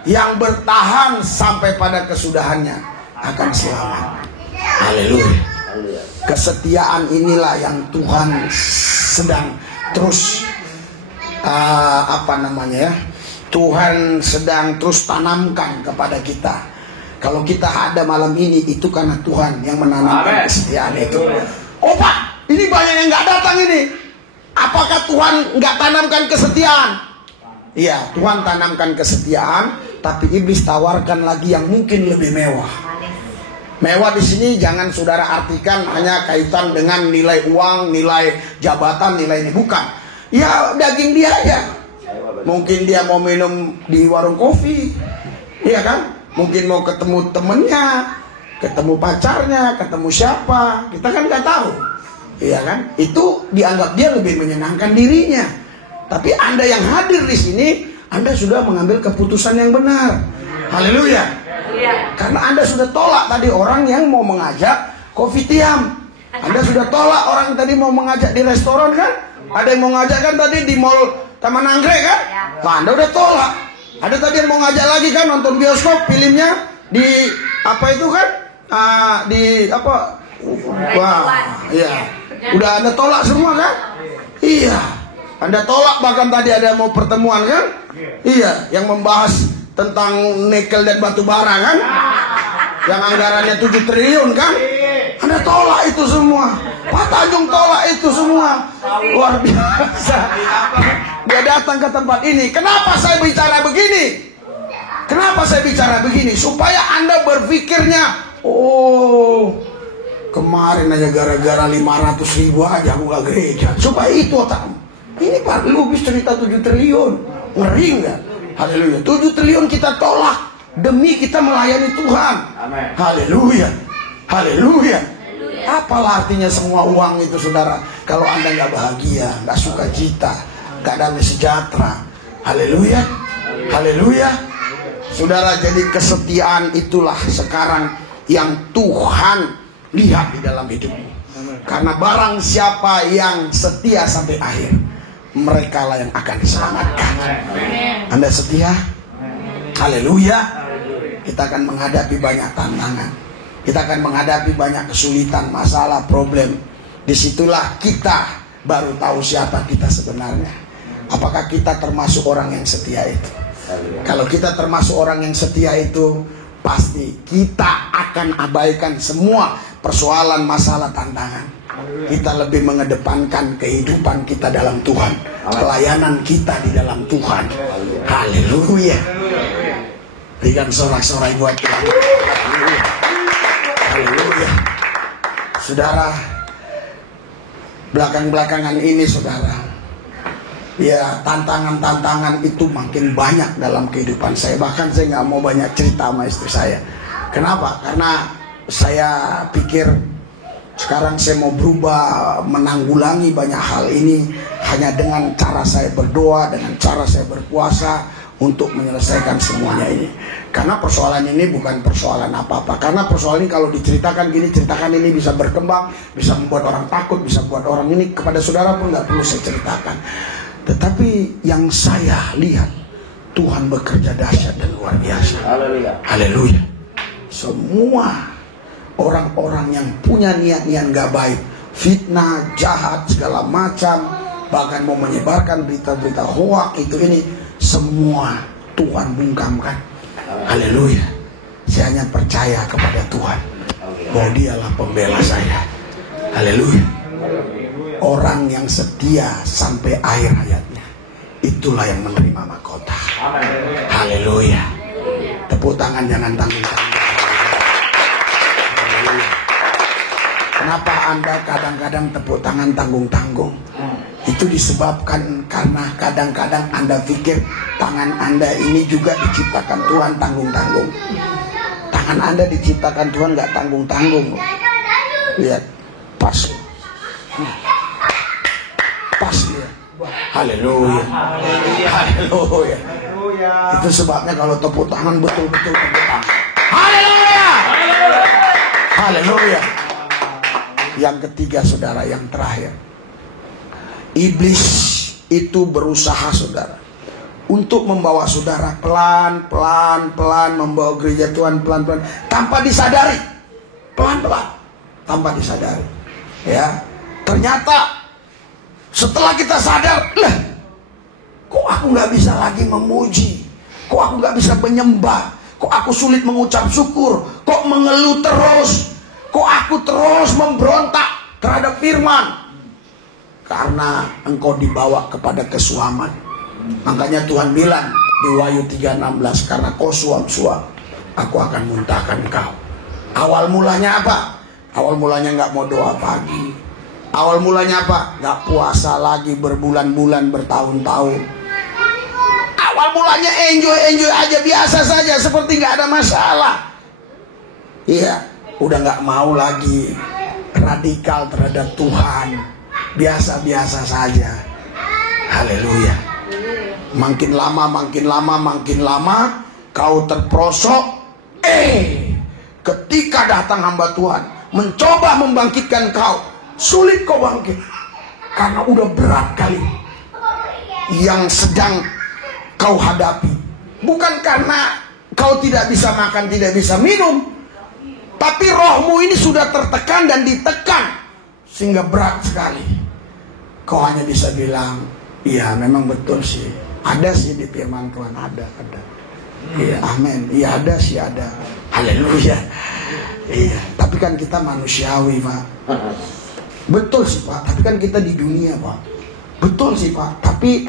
yang bertahan sampai pada kesudahannya akan selamat. Haleluya. Kesetiaan inilah yang Tuhan sedang terus Tuhan sedang terus tanamkan kepada kita. Kalau kita ada malam ini itu karena Tuhan yang menanamkan kesetiaan itu. Oh Pak, ini banyak yang nggak datang ini. Apakah Tuhan nggak tanamkan kesetiaan? Iya, Tuhan tanamkan kesetiaan, tapi iblis tawarkan lagi yang mungkin lebih mewah. Mewah di sini jangan saudara artikan hanya kaitan dengan nilai uang, nilai jabatan, nilai ini, bukan. Ya daging dia aja. Mungkin dia mau minum di warung kopi, iya kan? Mungkin mau ketemu temennya, ketemu pacarnya, ketemu siapa, kita kan nggak tahu, iya kan? Itu dianggap dia lebih menyenangkan dirinya. Tapi Anda yang hadir di sini, Anda sudah mengambil keputusan yang benar. Haleluya. Karena Anda sudah tolak tadi orang yang mau mengajak coffee tiam. Anda sudah tolak orang yang tadi mau mengajak di restoran kan? Ada yang mau ngajak kan tadi di mall Taman Anggrek kan? Nah, Anda udah tolak. Ada tadi yang mau ngajak lagi kan nonton bioskop filmnya di apa itu kan? Di apa? Wah, iya. Udah Anda tolak semua kan? Iya. Anda tolak, bahkan tadi ada mau pertemuan kan? Iya, yang membahas tentang nikel dan batu bara kan? Yang anggarannya 7 triliun kan? Anda tolak itu semua. Pak Tanjung tolak itu semua. Luar biasa. Dia datang ke tempat ini. Kenapa saya bicara begini? Kenapa saya bicara begini? Supaya Anda berpikirnya, oh, kemarin aja gara-gara 500.000 aja aku gak gereja. Supaya itu otakmu. Ini Pak Lubis cerita 7 triliun. Ngeri nggak? Haleluya. 7 triliun kita tolak demi kita melayani Tuhan. Haleluya. Haleluya. Apalah artinya semua uang itu saudara, kalau Anda nggak bahagia, nggak sukacita, nggak damai sejahtera. Haleluya. Haleluya. Saudara, jadi kesetiaan itulah sekarang yang Tuhan lihat di dalam hidupmu. Karena barang siapa yang setia sampai akhir, mereka lah yang akan diselamatkan. Anda setia? Haleluya. Kita akan menghadapi banyak tantangan. Kita akan menghadapi banyak kesulitan, masalah, problem. Disitulah kita baru tahu siapa kita sebenarnya. Apakah kita termasuk orang yang setia itu? Kalau kita termasuk orang yang setia itu, pasti kita akan abaikan semua persoalan, masalah, tantangan. Kita lebih mengedepankan kehidupan kita dalam Tuhan, pelayanan kita di dalam Tuhan. Haleluya. Berikan sorak-sorai buat Tuhan. Haleluya. Saudara, belakangan ini saudara, ya tantangan-tantangan itu makin banyak dalam kehidupan saya. Bahkan saya nggak mau banyak cerita sama istri saya. Kenapa? Karena saya pikir sekarang saya mau berubah, menanggulangi banyak hal ini hanya dengan cara saya berdoa, dengan cara saya berpuasa untuk menyelesaikan semuanya ini. Karena persoalan ini bukan persoalan apa-apa. Karena persoalan ini kalau diceritakan gini, ceritakan ini bisa berkembang, bisa membuat orang takut, bisa membuat orang ini. Kepada saudara pun nggak perlu saya ceritakan. Tetapi yang saya lihat, Tuhan bekerja dahsyat dan luar biasa. Haleluya. Semua orang-orang yang punya niat-niat gak baik, fitnah, jahat, segala macam, bahkan mau menyebarkan berita-berita hoak itu ini, semua Tuhan bungkamkan. Haleluya. Saya hanya percaya kepada Tuhan bahwa Dialah pembela saya. Haleluya. Orang yang setia sampai akhir hayatnya, itulah yang menerima mahkota. Haleluya. Tepuk tangan, jangan tanggung-tanggung. Kenapa Anda kadang-kadang tepuk tangan tanggung-tanggung? Itu disebabkan karena kadang-kadang Anda pikir tangan Anda ini juga diciptakan Tuhan tanggung-tanggung. Tangan Anda diciptakan Tuhan gak tanggung-tanggung. Lihat, pas. Pas dia. Haleluya. Haleluya. Itu sebabnya kalau tepuk tangan betul-betul tepuk tangan. Haleluya. Haleluya. Yang ketiga saudara, yang terakhir, iblis itu berusaha saudara untuk membawa saudara pelan-pelan membawa gereja Tuhan pelan-pelan tanpa disadari, pelan-pelan tanpa disadari. Ya, ternyata setelah kita sadar, lah, kok aku nggak bisa lagi memuji, kok aku nggak bisa menyembah, kok aku sulit mengucap syukur, kok mengeluh terus, kok aku terus memberontak terhadap firman. Karena engkau dibawa kepada kesuaman. Makanya Tuhan bilang di Wahyu 3:16, karena kau suam-suam, aku akan muntahkan engkau. Awal mulanya apa? Awal mulanya gak mau doa pagi. Awal mulanya apa? Gak puasa lagi berbulan-bulan, bertahun-tahun. Awal mulanya enjoy aja, biasa saja, seperti gak ada masalah. Iya, udah gak mau lagi radikal terhadap Tuhan, biasa-biasa saja. Haleluya. Makin lama kau terperosok. Ketika datang hamba Tuhan mencoba membangkitkan kau, sulit kau bangkit karena udah berat kali yang sedang kau hadapi. Bukan karena kau tidak bisa makan, tidak bisa minum, tapi rohmu ini sudah tertekan dan ditekan sehingga berat sekali. Kau hanya bisa bilang, iya memang betul sih, ada sih di firman Tuhan, ada. Iya, amin. Iya ada sih, ada. Haleluya. Iya, tapi kan kita manusiawi, Pak. Betul sih, Pak, tapi kan kita di dunia, Pak. Betul sih, Pak, tapi.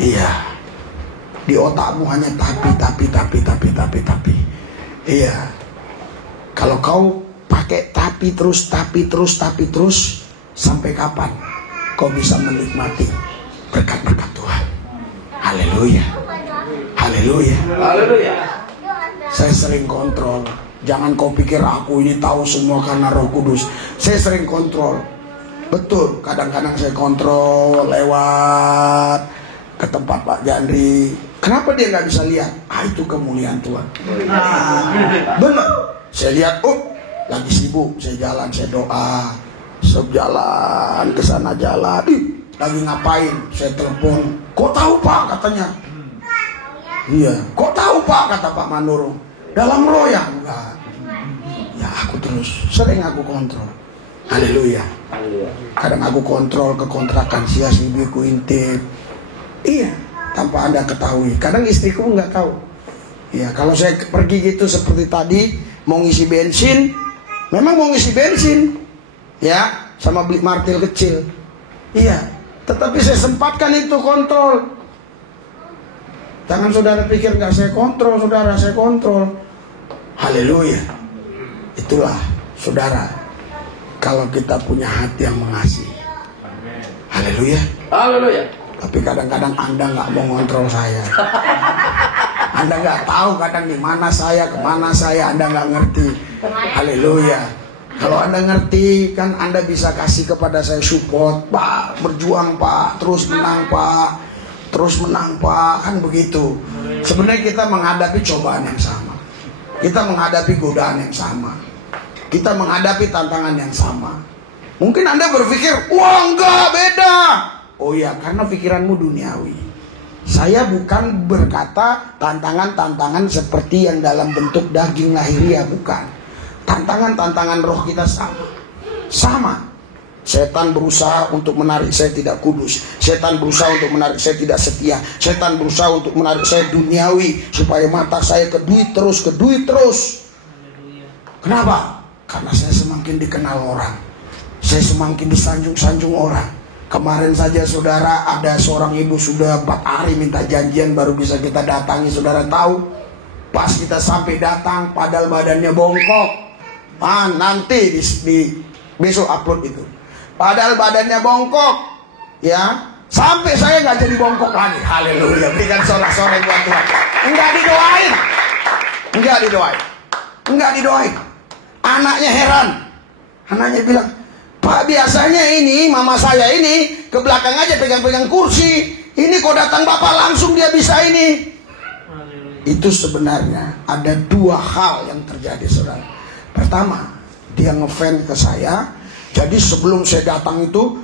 Iya. Di otakmu hanya tapi. Iya. Kalau kau pakai tapi terus, sampai kapan kau bisa menikmati berkat-berkat Tuhan? Haleluya. Haleluya. Saya sering kontrol. Jangan kau pikir aku ini tahu semua karena Roh Kudus. Saya sering kontrol. Betul, kadang-kadang saya kontrol lewat ke tempat Pak Jandri. Kenapa dia nggak bisa lihat? Itu kemuliaan Tuhan. Benar. Saya lihat, lagi sibuk. Saya jalan, saya doa. Saya jalan ke sana jalan. Lagi ngapain? Saya telepon. Kok tahu Pak? Katanya. Iya. Kok tahu Pak? Kata Pak Manurung. Dalam loyang. Enggak. Ya aku terus. Sering aku kontrol. Haleluya. Kadang aku kontrol ke kontrakan sia-sibiku intip. Iya, tanpa Anda ketahui. Kadang istriku nggak tahu. Ya, kalau saya pergi gitu seperti tadi, mau ngisi bensin, memang mau ngisi bensin, ya, sama beli martil kecil. Iya, tetapi saya sempatkan itu kontrol. Jangan saudara pikir nggak saya kontrol, saudara, saya kontrol. Haleluya. Itulah, saudara, kalau kita punya hati yang mengasihi. Haleluya. Haleluya. Tapi kadang-kadang Anda nggak mau ngontrol saya. Anda nggak tahu kadang di mana saya, kemana saya, Anda nggak ngerti. Haleluya. Kalau Anda ngerti, kan Anda bisa kasih kepada saya support, Pak, berjuang Pak, terus menang Pak, terus menang Pak, kan begitu. Sebenarnya kita menghadapi cobaan yang sama. Kita menghadapi godaan yang sama. Kita menghadapi tantangan yang sama. Mungkin Anda berpikir, wah enggak, beda. Oh iya, karena pikiranmu duniawi. Saya bukan berkata tantangan-tantangan seperti yang dalam bentuk daging lahiriah, bukan. Tantangan-tantangan roh kita sama. Sama. Setan berusaha untuk menarik saya tidak kudus. Setan berusaha untuk menarik saya tidak setia. Setan berusaha untuk menarik saya duniawi, supaya mata saya ke duit terus, ke duit terus. Kenapa? Karena saya semakin dikenal orang. Saya semakin disanjung-sanjung orang. Kemarin saja saudara, ada seorang ibu sudah 4 hari minta janjian baru bisa kita datangi. Saudara tahu, pas kita sampai datang padahal badannya bongkok. Nanti di besok upload itu. Padahal badannya bongkok, ya. Sampai saya nggak jadi bongkok lagi. Haleluya. Berikan sorak-sorai buat Tuhan. Enggak didoain. Enggak didoain. Enggak didoain. Anaknya heran. Anaknya bilang, Pak, biasanya ini mama saya ini ke belakang aja pegang-pegang kursi. Ini kok datang Bapak langsung dia bisa ini. Itu sebenarnya ada 2 hal yang terjadi, saudara. Pertama, dia ngefans ke saya. Jadi sebelum saya datang itu,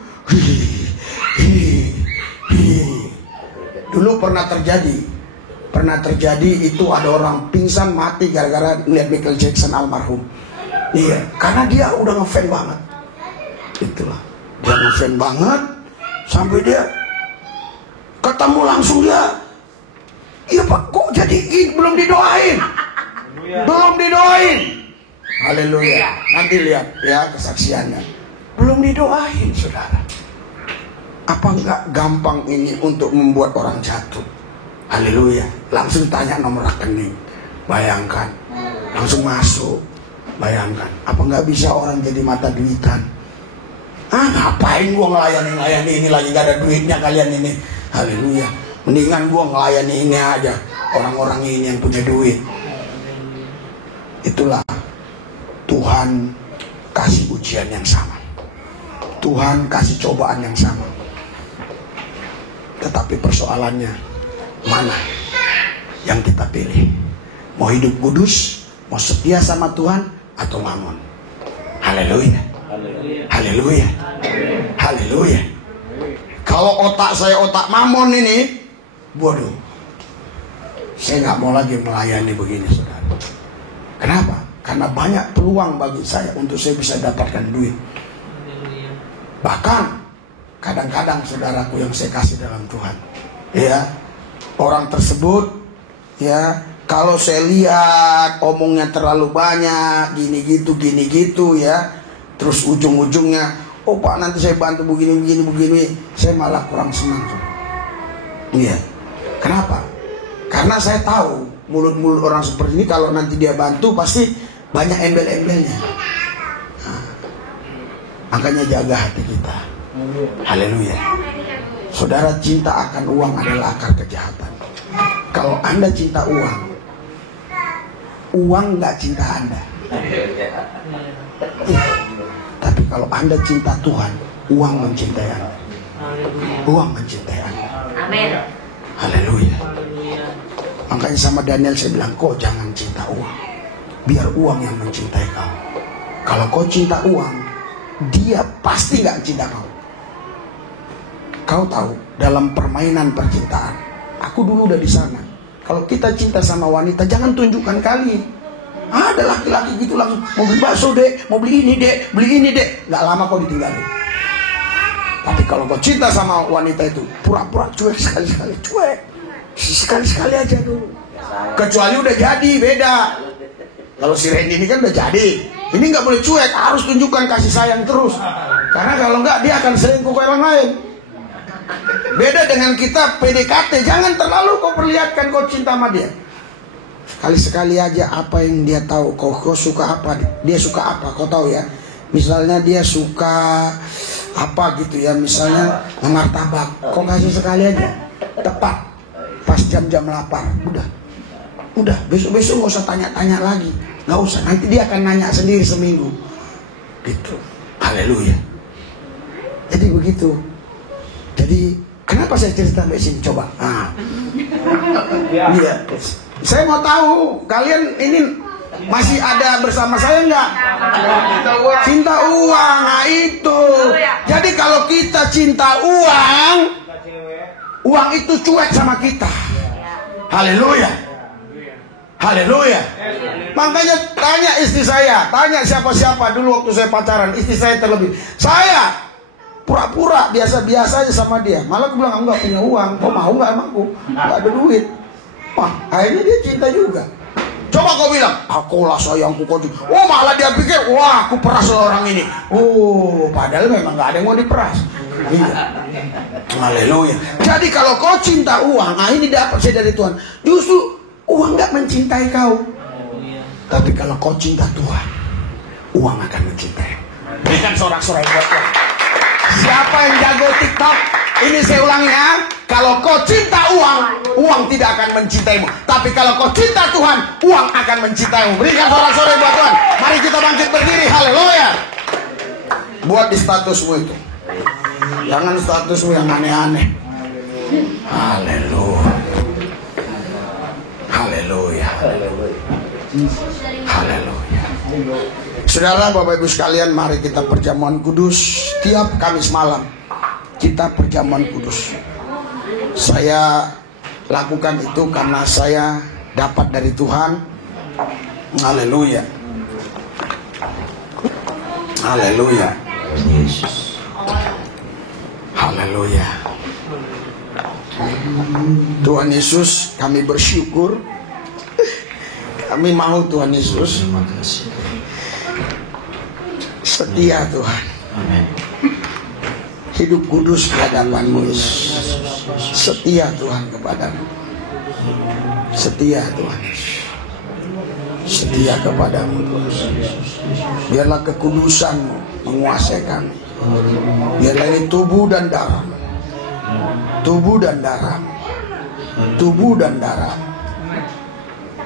dulu pernah terjadi itu ada orang pingsan mati gara-gara lihat Michael Jackson almarhum. Iya, karena dia udah ngefans banget. Itulah, dia ngefans banget sampai dia ketemu langsung dia. Iya Pak, kok jadi belum didoain? Belum didoain. Haleluya. Nanti lihat ya kesaksiannya. Belum didoain, saudara. Apa enggak gampang ini untuk membuat orang jatuh? Haleluya. Langsung tanya nomor rekening. Bayangkan. Langsung masuk. Bayangkan. Apa enggak bisa orang jadi mata duitan? Ngapain gua ngelayani ini lagi gak ada duitnya kalian ini. Haleluya. Mendingan gua ngelayani ini aja. Orang-orang ini yang punya duit. Itulah Tuhan kasih ujian yang sama. Tuhan kasih cobaan yang sama. Tetapi persoalannya, mana yang kita pilih? Mau hidup kudus, mau setia sama Tuhan, atau mamon? Haleluya. Haleluya. Haleluya. Kalau otak saya otak mamon ini, bodoh. Saya nggak mau lagi melayani begini, saudara. Kenapa? Karena banyak peluang bagi saya untuk saya bisa dapatkan duit. Bahkan kadang-kadang saudaraku yang saya kasih dalam Tuhan, ya, orang tersebut, ya, kalau saya lihat omongnya terlalu banyak, gini gitu, ya, terus ujung-ujungnya, oh Pak nanti saya bantu begini, saya malah kurang senang. Iya. Kenapa? Karena saya tahu mulut-mulut orang seperti ini kalau nanti dia bantu pasti banyak embel-embelnya. Makanya jaga hati kita. Haleluya. Saudara, cinta akan uang adalah akar kejahatan. Kalau Anda cinta uang nggak cinta Anda. Tapi kalau Anda cinta Tuhan, uang mencintai Anda. Uang mencintai Anda. Amin. Haleluya. Makanya sama Daniel saya bilang, kau jangan cinta uang, biar uang yang mencintai kau. Kalau kau cinta uang, dia pasti gak cinta kau. Kau tahu, dalam permainan percintaan, aku dulu udah di sana. Kalau kita cinta sama wanita, jangan tunjukkan kali. Ada laki-laki gitu langsung, mau beli bakso dek, mau beli ini dek. Gak lama kau ditinggalin. Tapi kalau kau cinta sama wanita itu, pura-pura cuek sekali-sekali, cuek. Sekali-sekali aja dulu. Kecuali udah jadi, beda. Kalau si Randy ini kan udah jadi, ini gak boleh cuek, harus tunjukkan kasih sayang terus. Karena kalau enggak, dia akan selingkuh ke orang lain. Beda dengan kita PDKT, jangan terlalu kau perlihatkan kau cinta sama dia. Sekali-sekali aja apa yang dia tahu. Kau suka apa, dia suka apa, kau tahu ya. Misalnya dia suka apa gitu ya, misalnya martabak, kau kasih sekali aja, tepat pas jam-jam lapar, udah besok-besok gak usah tanya-tanya lagi, gak usah, nanti dia akan nanya sendiri seminggu gitu. Haleluya. Jadi begitu. Jadi kenapa saya cerita sampai sini, coba? Iya. Saya mau tahu kalian ini masih ada bersama saya enggak? Cinta uang, nah itu. Jadi kalau kita cinta uang, uang itu cuek sama kita. Haleluya. Haleluya. Makanya tanya istri saya, tanya siapa-siapa dulu waktu saya pacaran, istri saya terlebih. Saya pura-pura biasa-biasa aja sama dia. Malah aku bilang, aku gak punya uang. Kau mau gak emangku? Gak ada duit. Wah, akhirnya dia cinta juga. Coba kau bilang, aku lah sayangku kau juga. Oh, malah dia pikir, wah aku peras orang ini. Oh, padahal memang gak ada yang mau diperas. Iya. Haleluya. Jadi kalau kau cinta uang, nah ini dapat saya dari Tuhan. Justru uang gak mencintai kau. Tapi kalau kau cinta Tuhan, uang akan mencintai. Berikan sorak-sorai buat Tuhan. Siapa yang jago TikTok? Ini saya ulangi ya. Kalau kau cinta uang, uang tidak akan mencintaimu. Tapi kalau kau cinta Tuhan, uang akan mencintaimu. Berikan sorak-sorai buat Tuhan. Mari kita bangkit berdiri. Haleluya. Buat di statusmu itu. Jangan statusmu yang aneh-aneh. Haleluya. Haleluya. Haleluya. Saudara, Bapak Ibu sekalian, mari kita perjamuan kudus. Tiap Kamis malam kita perjamuan kudus. Saya lakukan itu karena saya dapat dari Tuhan. Haleluya. Haleluya. Haleluya. Tuhan Yesus, kami bersyukur. Kami mau Tuhan Yesus. Setia Tuhan. Hidup kudus di hadapan-Mu Yesus. Setia Tuhan kepadamu. Setia Tuhan Yesus. Setia kepadamu Tuhan. Biarlah kekudusan-Mu menguasai kami. Biarlah ini tubuh dan darah. Tubuh dan darah. Tubuh dan darah.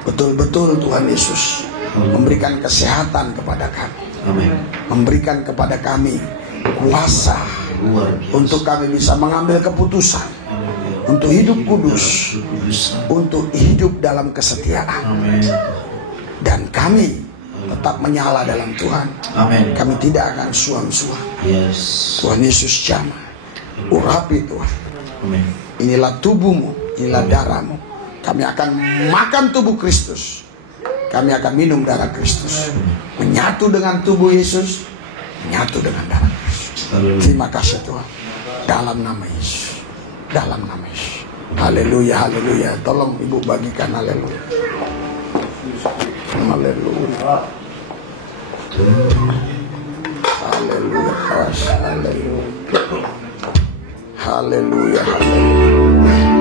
Betul-betul Tuhan Yesus memberikan kesehatan kepada kami. Memberikan kepada kami kuasa untuk kami bisa mengambil keputusan untuk hidup kudus, untuk hidup dalam kesetiaan. Dan kami tetap menyala dalam Tuhan. Kami tidak akan suam-suam. Tuhan Yesus jamah, urapi Tuhan. Inilah tubuh-Mu, inilah darah-Mu. Kami akan makan tubuh Kristus. Kami akan minum darah Kristus. Menyatu dengan tubuh Yesus, menyatu dengan darah Kristus. Terima kasih Tuhan. Dalam nama Yesus. Dalam nama Yesus. Haleluya, haleluya. Tolong Ibu bagikan haleluya. Haleluya. Haleluya. Haleluya. Haleluya. Haleluya.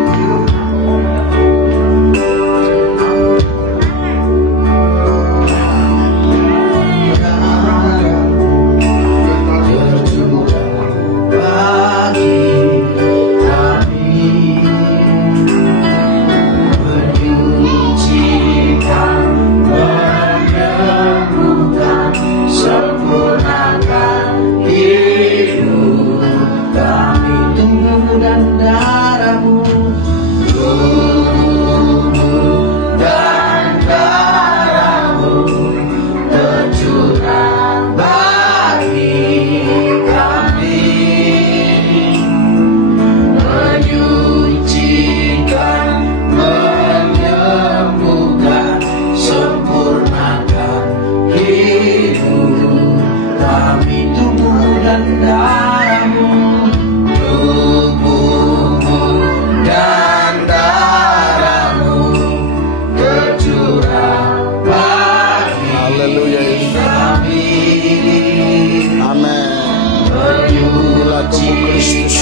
Sempurnakan hidup kami, tubuh dan darah. darahmu, tubuhmu dan darahmu tercurah bagi Haleluya. kami. Amin. Inilah tubuh Kristus.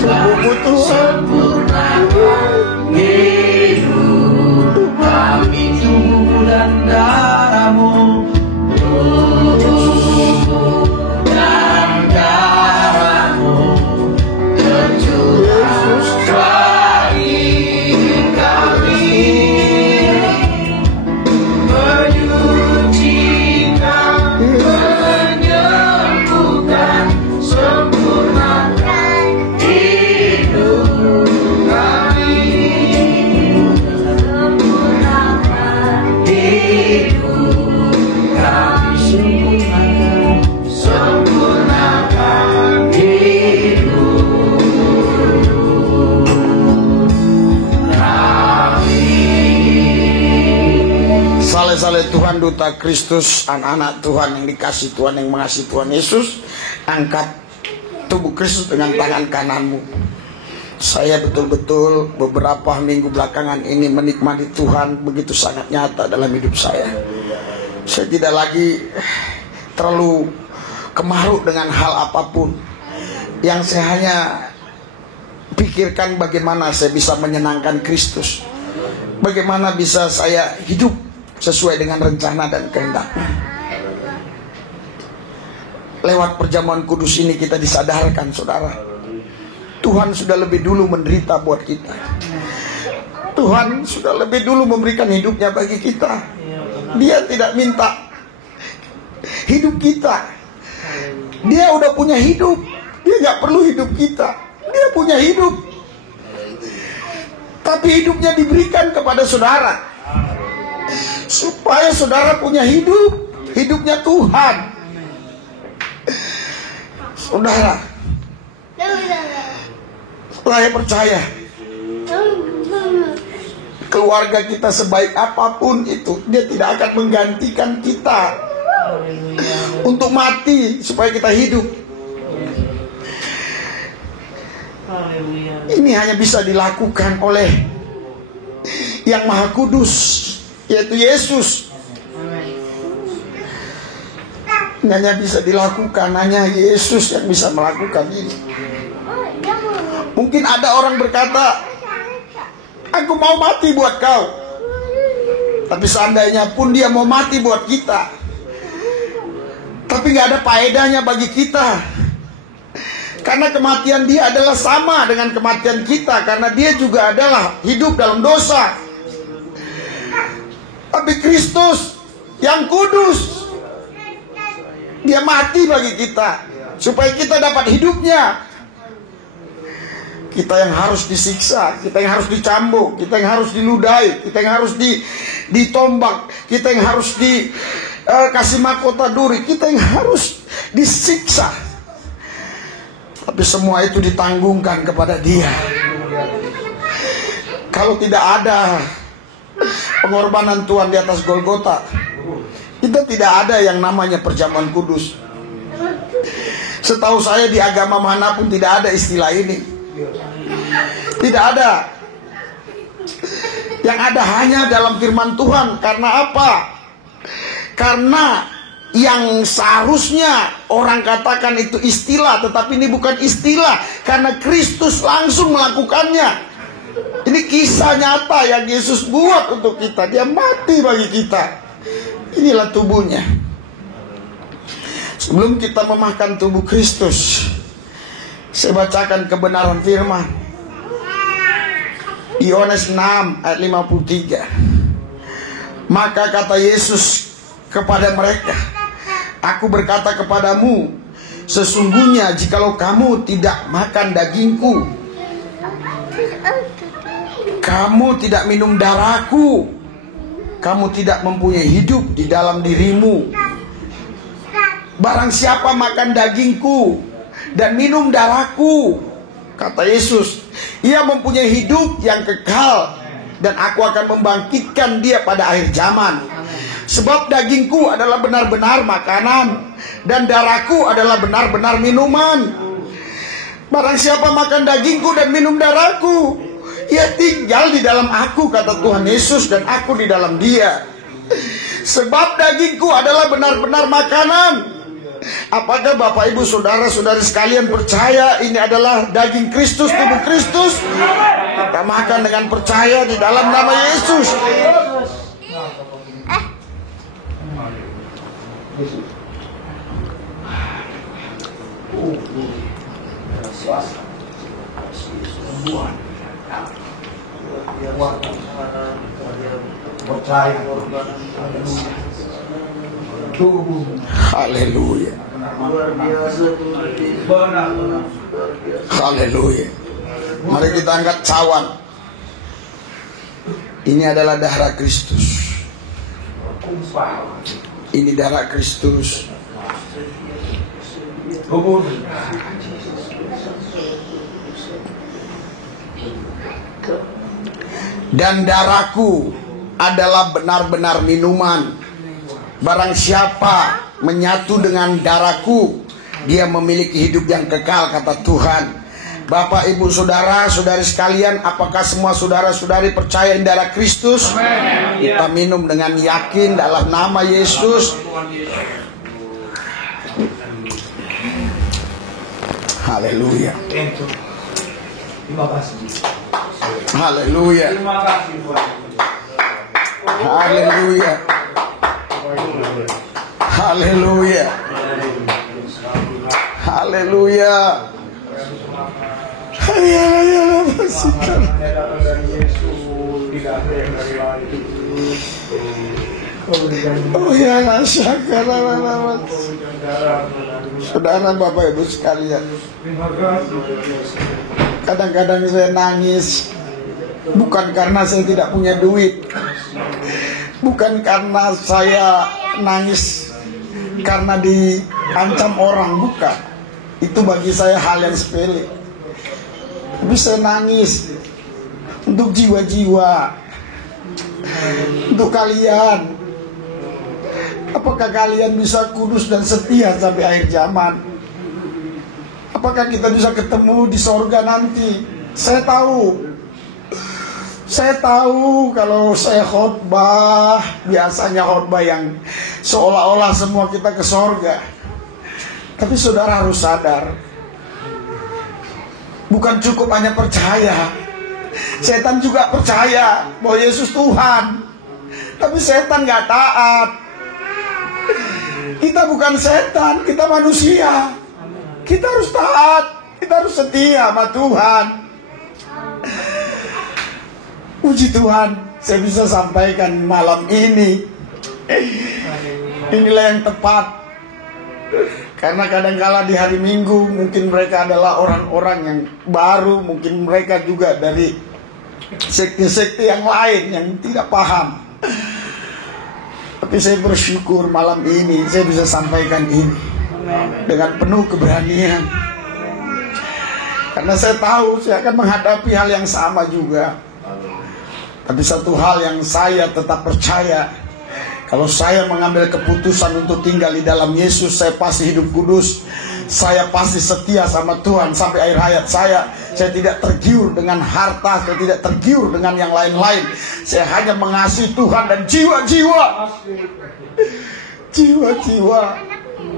Tubuhmu Sempurnakan hidup kami, tubuhmu dan darahmu, tubuhmu dan darahmu tercurah bagi kami, menyucikan, menyembuhkan, sempurnakan hidup kami, sempurnakan hidup kami, sempurnakan hidup kami. Saleh-saleh Tuhan, duta Kristus, anak-anak Tuhan yang dikasih Tuhan, yang mengasihi Tuhan Yesus, angkat tubuh Kristus dengan tangan kananmu. Saya betul-betul beberapa minggu belakangan ini menikmati Tuhan begitu sangat nyata dalam hidup saya. Saya tidak lagi terlalu kemaruk dengan hal apapun. Yang saya hanya pikirkan bagaimana saya bisa menyenangkan Kristus, bagaimana bisa saya hidup sesuai dengan rencana dan kehendak-Nya. Lewat perjamuan kudus ini kita disadarkan, saudara, Tuhan sudah lebih dulu menderita buat kita. Tuhan sudah lebih dulu memberikan hidupnya bagi kita. Dia tidak minta hidup kita. Dia udah punya hidup. Dia nggak perlu hidup kita. Dia punya hidup. Tapi hidupnya diberikan kepada saudara, supaya saudara punya hidup. Hidupnya Tuhan. Saudara, saya percaya keluarga kita sebaik apapun itu, dia tidak akan menggantikan kita untuk mati supaya kita hidup. Ini hanya bisa dilakukan oleh yang Maha Kudus, yaitu Yesus. Ini hanya bisa dilakukan, hanya Yesus yang bisa melakukan ini. Mungkin ada orang berkata, aku mau mati buat kau. Tapi seandainya pun dia mau mati buat kita, tapi gak ada faedahnya bagi kita. Karena kematian dia adalah sama dengan kematian kita, karena dia juga adalah hidup dalam dosa. Tapi Kristus yang kudus, dia mati bagi kita supaya kita dapat hidupnya. Kita yang harus disiksa, kita yang harus dicambuk, kita yang harus diludahi, kita yang harus ditombak, kita yang harus dikasih mahkota duri, kita yang harus disiksa. Tapi semua itu ditanggungkan kepada Dia. Kalau tidak ada pengorbanan Tuhan di atas Golgota, kita tidak ada yang namanya perjamuan kudus. Setahu saya di agama manapun tidak ada istilah ini. Tidak ada. Yang ada hanya dalam firman Tuhan. Karena apa? Karena yang seharusnya orang katakan itu istilah, tetapi ini bukan istilah, karena Kristus langsung melakukannya. Ini kisah nyata yang Yesus buat untuk kita. Dia mati bagi kita. Inilah tubuhnya. Sebelum kita memakan tubuh Kristus, saya bacakan kebenaran firman Yohanes 6 ayat 53. Maka kata Yesus kepada mereka, aku berkata kepadamu, sesungguhnya jikalau kamu tidak makan dagingku, kamu tidak minum darahku, kamu tidak mempunyai hidup di dalam dirimu. Barang siapa makan dagingku dan minum darahku, kata Yesus, ia mempunyai hidup yang kekal, dan aku akan membangkitkan dia pada akhir zaman. Sebab dagingku adalah benar-benar makanan, dan darahku adalah benar-benar minuman. Barang siapa makan dagingku dan minum darahku, ia tinggal di dalam aku, kata Tuhan Yesus, dan aku di dalam dia. Sebab dagingku adalah benar-benar makanan. Apakah Bapak Ibu Saudara-saudari sekalian percaya ini adalah daging Kristus, tubuh Kristus? Kita makan dengan percaya di dalam nama Yesus. Haleluya. Haleluya. Mari kita angkat cawan. Ini adalah darah Kristus. Ini darah Kristus. Dan darahku adalah benar-benar minuman. Barang siapa menyatu dengan darahku, dia memiliki hidup yang kekal, kata Tuhan. Bapak, Ibu, Saudara, saudari sekalian, apakah semua saudara-saudari percaya in darah Kristus? Kita minum dengan yakin dalam nama Yesus. Haleluya. Haleluya. Haleluya. Haleluya. Haleluya. Oh ya, saudara, Bapak Ibu sekalian, kadang-kadang saya nangis, bukan karena saya tidak punya duit, bukan karena saya nangis karena diancam orang, bukan. Itu bagi saya hal yang sepele. Tapi saya nangis untuk jiwa-jiwa, untuk kalian. Apakah kalian bisa kudus dan setia sampai akhir zaman? Apakah kita bisa ketemu di sorga nanti? Saya tahu kalau saya khotbah, biasanya khotbah yang seolah-olah semua kita ke sorga. Tapi saudara harus sadar, bukan cukup hanya percaya. Setan juga percaya bahwa Yesus Tuhan, tapi setan gak taat. Kita bukan setan, kita manusia. Kita harus taat, kita harus setia sama Tuhan. Puji Tuhan, saya bisa sampaikan malam ini. Inilah yang tepat. Karena kadang-kala di hari Minggu mungkin mereka adalah orang-orang yang baru, mungkin mereka juga dari sekte-sekte yang lain yang tidak paham. Tapi saya bersyukur malam ini saya bisa sampaikan ini dengan penuh keberanian. Karena saya tahu saya akan menghadapi hal yang sama juga. Tapi satu hal yang saya tetap percaya, kalau saya mengambil keputusan untuk tinggal di dalam Yesus, saya pasti hidup kudus. Saya pasti setia sama Tuhan sampai akhir hayat saya. Saya tidak tergiur dengan harta, saya tidak tergiur dengan yang lain-lain. Saya hanya mengasihi Tuhan dan jiwa-jiwa. Jiwa-jiwa.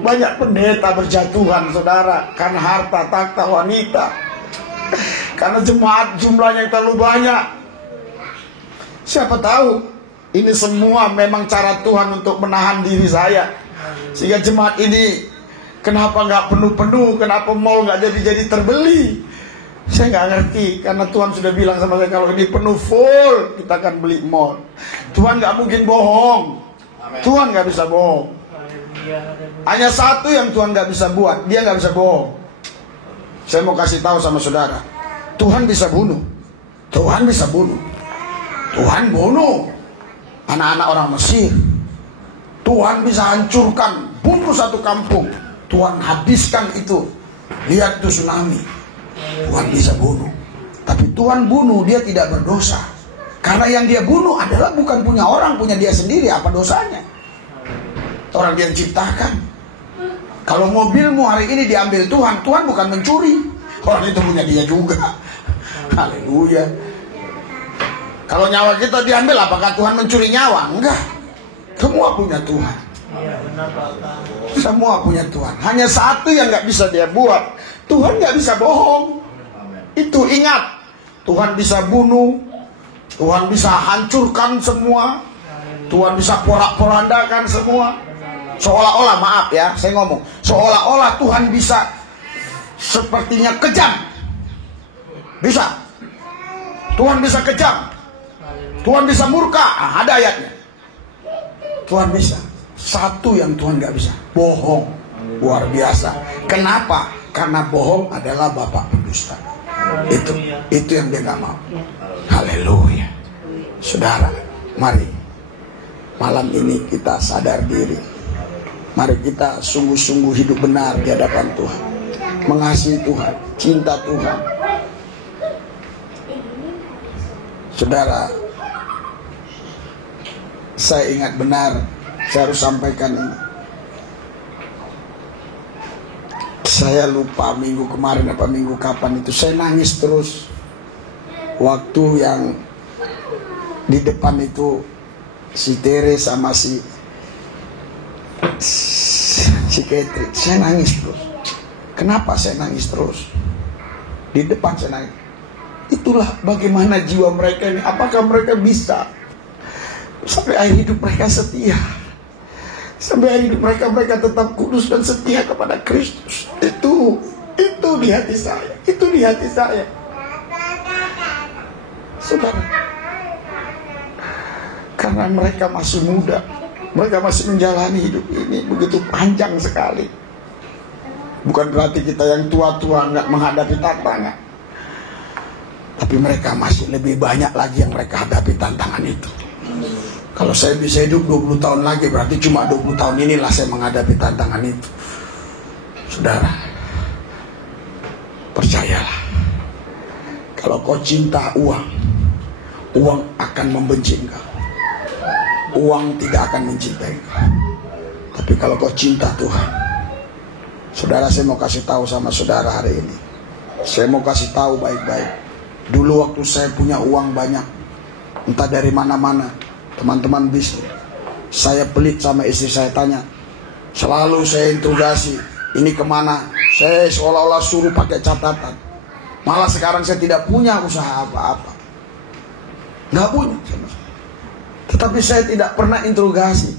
Banyak pendeta berjatuhan, saudara, karena harta, takhta, wanita. Karena jemaat jumlahnya yang terlalu banyak. Siapa tahu ini semua memang cara Tuhan untuk menahan diri saya, sehingga jemaat ini kenapa nggak penuh-penuh, kenapa mall nggak jadi terbeli. Saya nggak ngerti, karena Tuhan sudah bilang sama saya, kalau ini penuh full, kita akan beli mall. Tuhan nggak mungkin bohong. Tuhan nggak bisa bohong. Hanya satu yang Tuhan nggak bisa buat, dia nggak bisa bohong. Saya mau kasih tahu sama saudara, Tuhan bisa bunuh. Tuhan bisa bunuh. Tuhan bunuh anak-anak orang Mesir. Tuhan bisa hancurkan, bunuh satu kampung. Tuhan habiskan itu. Lihat tuh tsunami. Tuhan bisa bunuh. Tapi Tuhan bunuh, dia tidak berdosa. Karena yang dia bunuh adalah bukan punya orang, punya dia sendiri. Apa dosanya? Orang yang ciptakan. Kalau mobilmu hari ini diambil Tuhan, Tuhan bukan mencuri. Orang itu punya dia juga. Haleluya. Kalau nyawa kita diambil, apakah Tuhan mencuri nyawa? Enggak. Semua punya Tuhan. Semua punya Tuhan. Hanya satu yang nggak bisa dia buat. Tuhan nggak bisa bohong. Itu ingat. Tuhan bisa bunuh. Tuhan bisa hancurkan semua. Tuhan bisa porak-porandakan semua. Seolah-olah, maaf ya, saya ngomong, seolah-olah Tuhan bisa sepertinya kejam. Bisa. Tuhan bisa kejam. Tuhan bisa murka. Ada ayatnya. Tuhan bisa. Satu yang Tuhan gak bisa, bohong. Luar biasa. Kenapa? Karena bohong adalah bapak pendusta. Itu yang dia gak mau. Haleluya. Saudara, mari malam ini kita sadar diri. Mari kita sungguh-sungguh hidup benar di hadapan Tuhan. Mengasihi Tuhan, cinta Tuhan. Saudara, saya ingat benar, saya harus sampaikan ini. Saya lupa minggu kemarin apa minggu kapan itu, saya nangis terus. Waktu yang di depan itu si Tere sama si Catherine, saya nangis terus. Kenapa saya nangis terus? Di depan saya nangis. Itulah bagaimana jiwa mereka ini. Apakah mereka bisa sampai akhir hidup mereka setia? Sampai akhir hidup mereka tetap kudus dan setia kepada Kristus. Itu di hati saya. Itu di hati saya. Saudara, karena mereka masih muda, mereka masih menjalani hidup ini begitu panjang sekali. Bukan berarti kita yang tua-tua nggak menghadapi tantangan, tapi mereka masih lebih banyak lagi yang mereka hadapi tantangan itu. Kalau saya bisa hidup 20 tahun lagi, berarti cuma 20 tahun inilah saya menghadapi tantangan itu. Saudara, percayalah, kalau kau cinta uang, uang akan membenci engkau. Uang tidak akan mencintai engkau. Tapi kalau kau cinta Tuhan, saudara, saya mau kasih tahu sama saudara hari ini. Saya mau kasih tahu baik-baik. Dulu waktu saya punya uang banyak, entah dari mana-mana, teman-teman bisnis, saya pelit sama istri saya, tanya. Selalu saya interogasi, ini kemana? Saya seolah-olah suruh pakai catatan. Malah sekarang saya tidak punya usaha apa-apa. Nggak punya. Tetapi saya tidak pernah interogasi.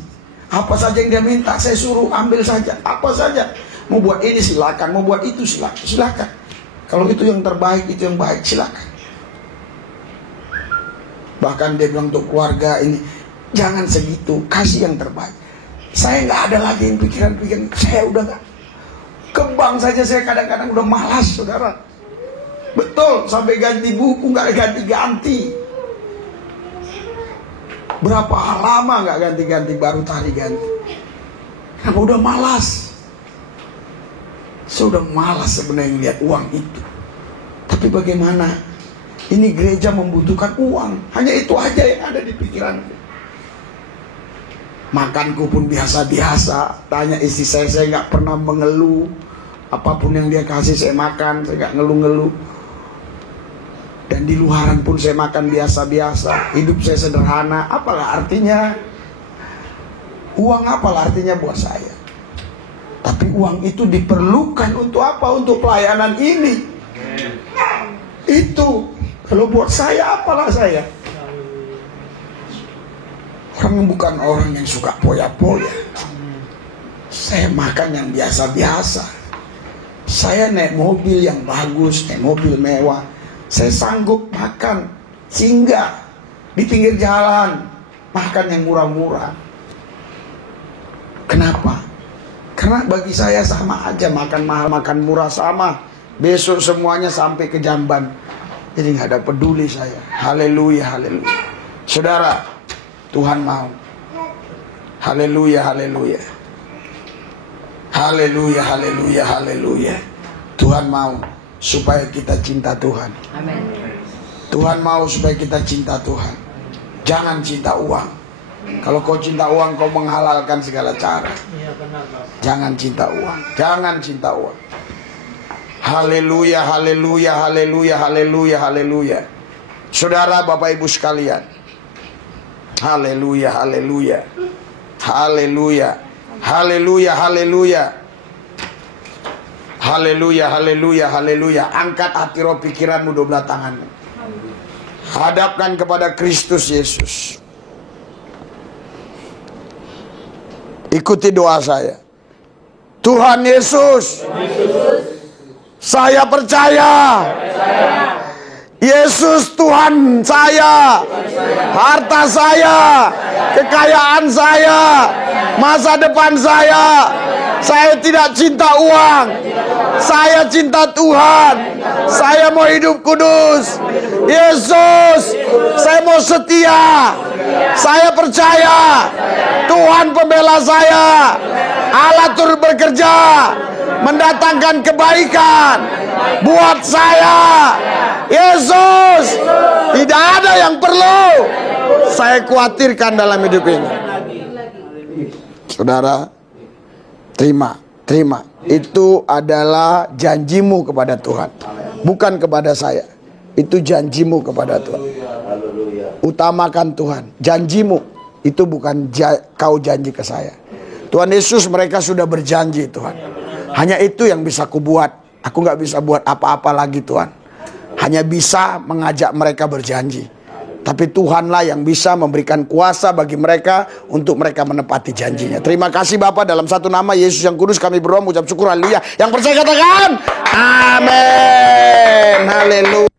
Apa saja yang dia minta, saya suruh ambil saja. Apa saja. Mau buat ini silakan, mau buat itu silakan. Kalau itu yang terbaik, itu yang baik, silakan. Bahkan dia bilang untuk keluarga ini, jangan segitu, kasih yang terbaik. Saya nggak ada lagi yang pikiran-pikiran. Saya udah nggak. Ke bank saja saya kadang-kadang udah malas, saudara. Betul, sampai ganti buku nggak ganti-ganti. Berapa lama nggak ganti-ganti, baru tadi ganti. Kenapa udah malas? Saya udah malas sebenarnya lihat uang itu. Tapi bagaimana? Ini gereja membutuhkan uang. Hanya itu aja yang ada di pikiranku. Makanku pun biasa-biasa. Tanya istri saya nggak pernah mengeluh. Apapun yang dia kasih saya makan, saya nggak ngeluh-ngeluh. Dan di luaran pun saya makan biasa-biasa. Hidup saya sederhana. Apalah artinya? Uang apalah artinya buat saya? Tapi uang itu diperlukan untuk apa? Untuk pelayanan ini. Itu. Kalau buat saya, apalah saya? Orang yang bukan orang yang suka poya-poya. Saya makan yang biasa-biasa. Saya naik mobil yang bagus, naik mobil mewah. Saya sanggup makan singgah di pinggir jalan, makan yang murah-murah. Kenapa? Karena bagi saya sama aja, makan mahal, makan murah sama. Besok semuanya sampai ke jamban. Jadi nggak ada peduli saya. Haleluya, haleluya. Saudara, Tuhan mau. Haleluya, haleluya. Haleluya, haleluya, haleluya. Tuhan mau supaya kita cinta Tuhan. Amin. Tuhan mau supaya kita cinta Tuhan. Jangan cinta uang. Kalau kau cinta uang, kau menghalalkan segala cara. Jangan cinta uang. Jangan cinta uang. Haleluya, haleluya, haleluya, haleluya, haleluya. Saudara, Bapak Ibu sekalian. Haleluya, haleluya. Haleluya. Haleluya, haleluya. Haleluya, haleluya, haleluya. Angkat hati roh pikiranmu, dua belah tanganmu. Hadapkan kepada Kristus Yesus. Ikuti doa saya. Tuhan Yesus, saya percaya. Yesus Tuhan saya, harta saya, kekayaan saya, masa depan saya. Saya tidak cinta uang, saya cinta Tuhan. Saya mau hidup kudus. Yesus, saya mau setia. Saya percaya Tuhan pembela saya. Allah turut bekerja mendatangkan kebaikan buat saya. Yesus, tidak ada yang perlu saya khawatirkan dalam hidup ini. Saudara, terima. Itu adalah janjimu kepada Tuhan, bukan kepada saya. Itu janjimu kepada Tuhan. Utamakan Tuhan. Janjimu itu bukan kau janji ke saya. Tuhan Yesus, mereka sudah berjanji Tuhan. Hanya itu yang bisa aku buat. Aku gak bisa buat apa-apa lagi Tuhan. Hanya bisa mengajak mereka berjanji. Tapi Tuhanlah yang bisa memberikan kuasa bagi mereka untuk mereka menepati janjinya. Terima kasih Bapa, dalam satu nama Yesus yang kudus kami berdoa, mengucap syukur, haleluya. Yang percaya katakan amin. Haleluya.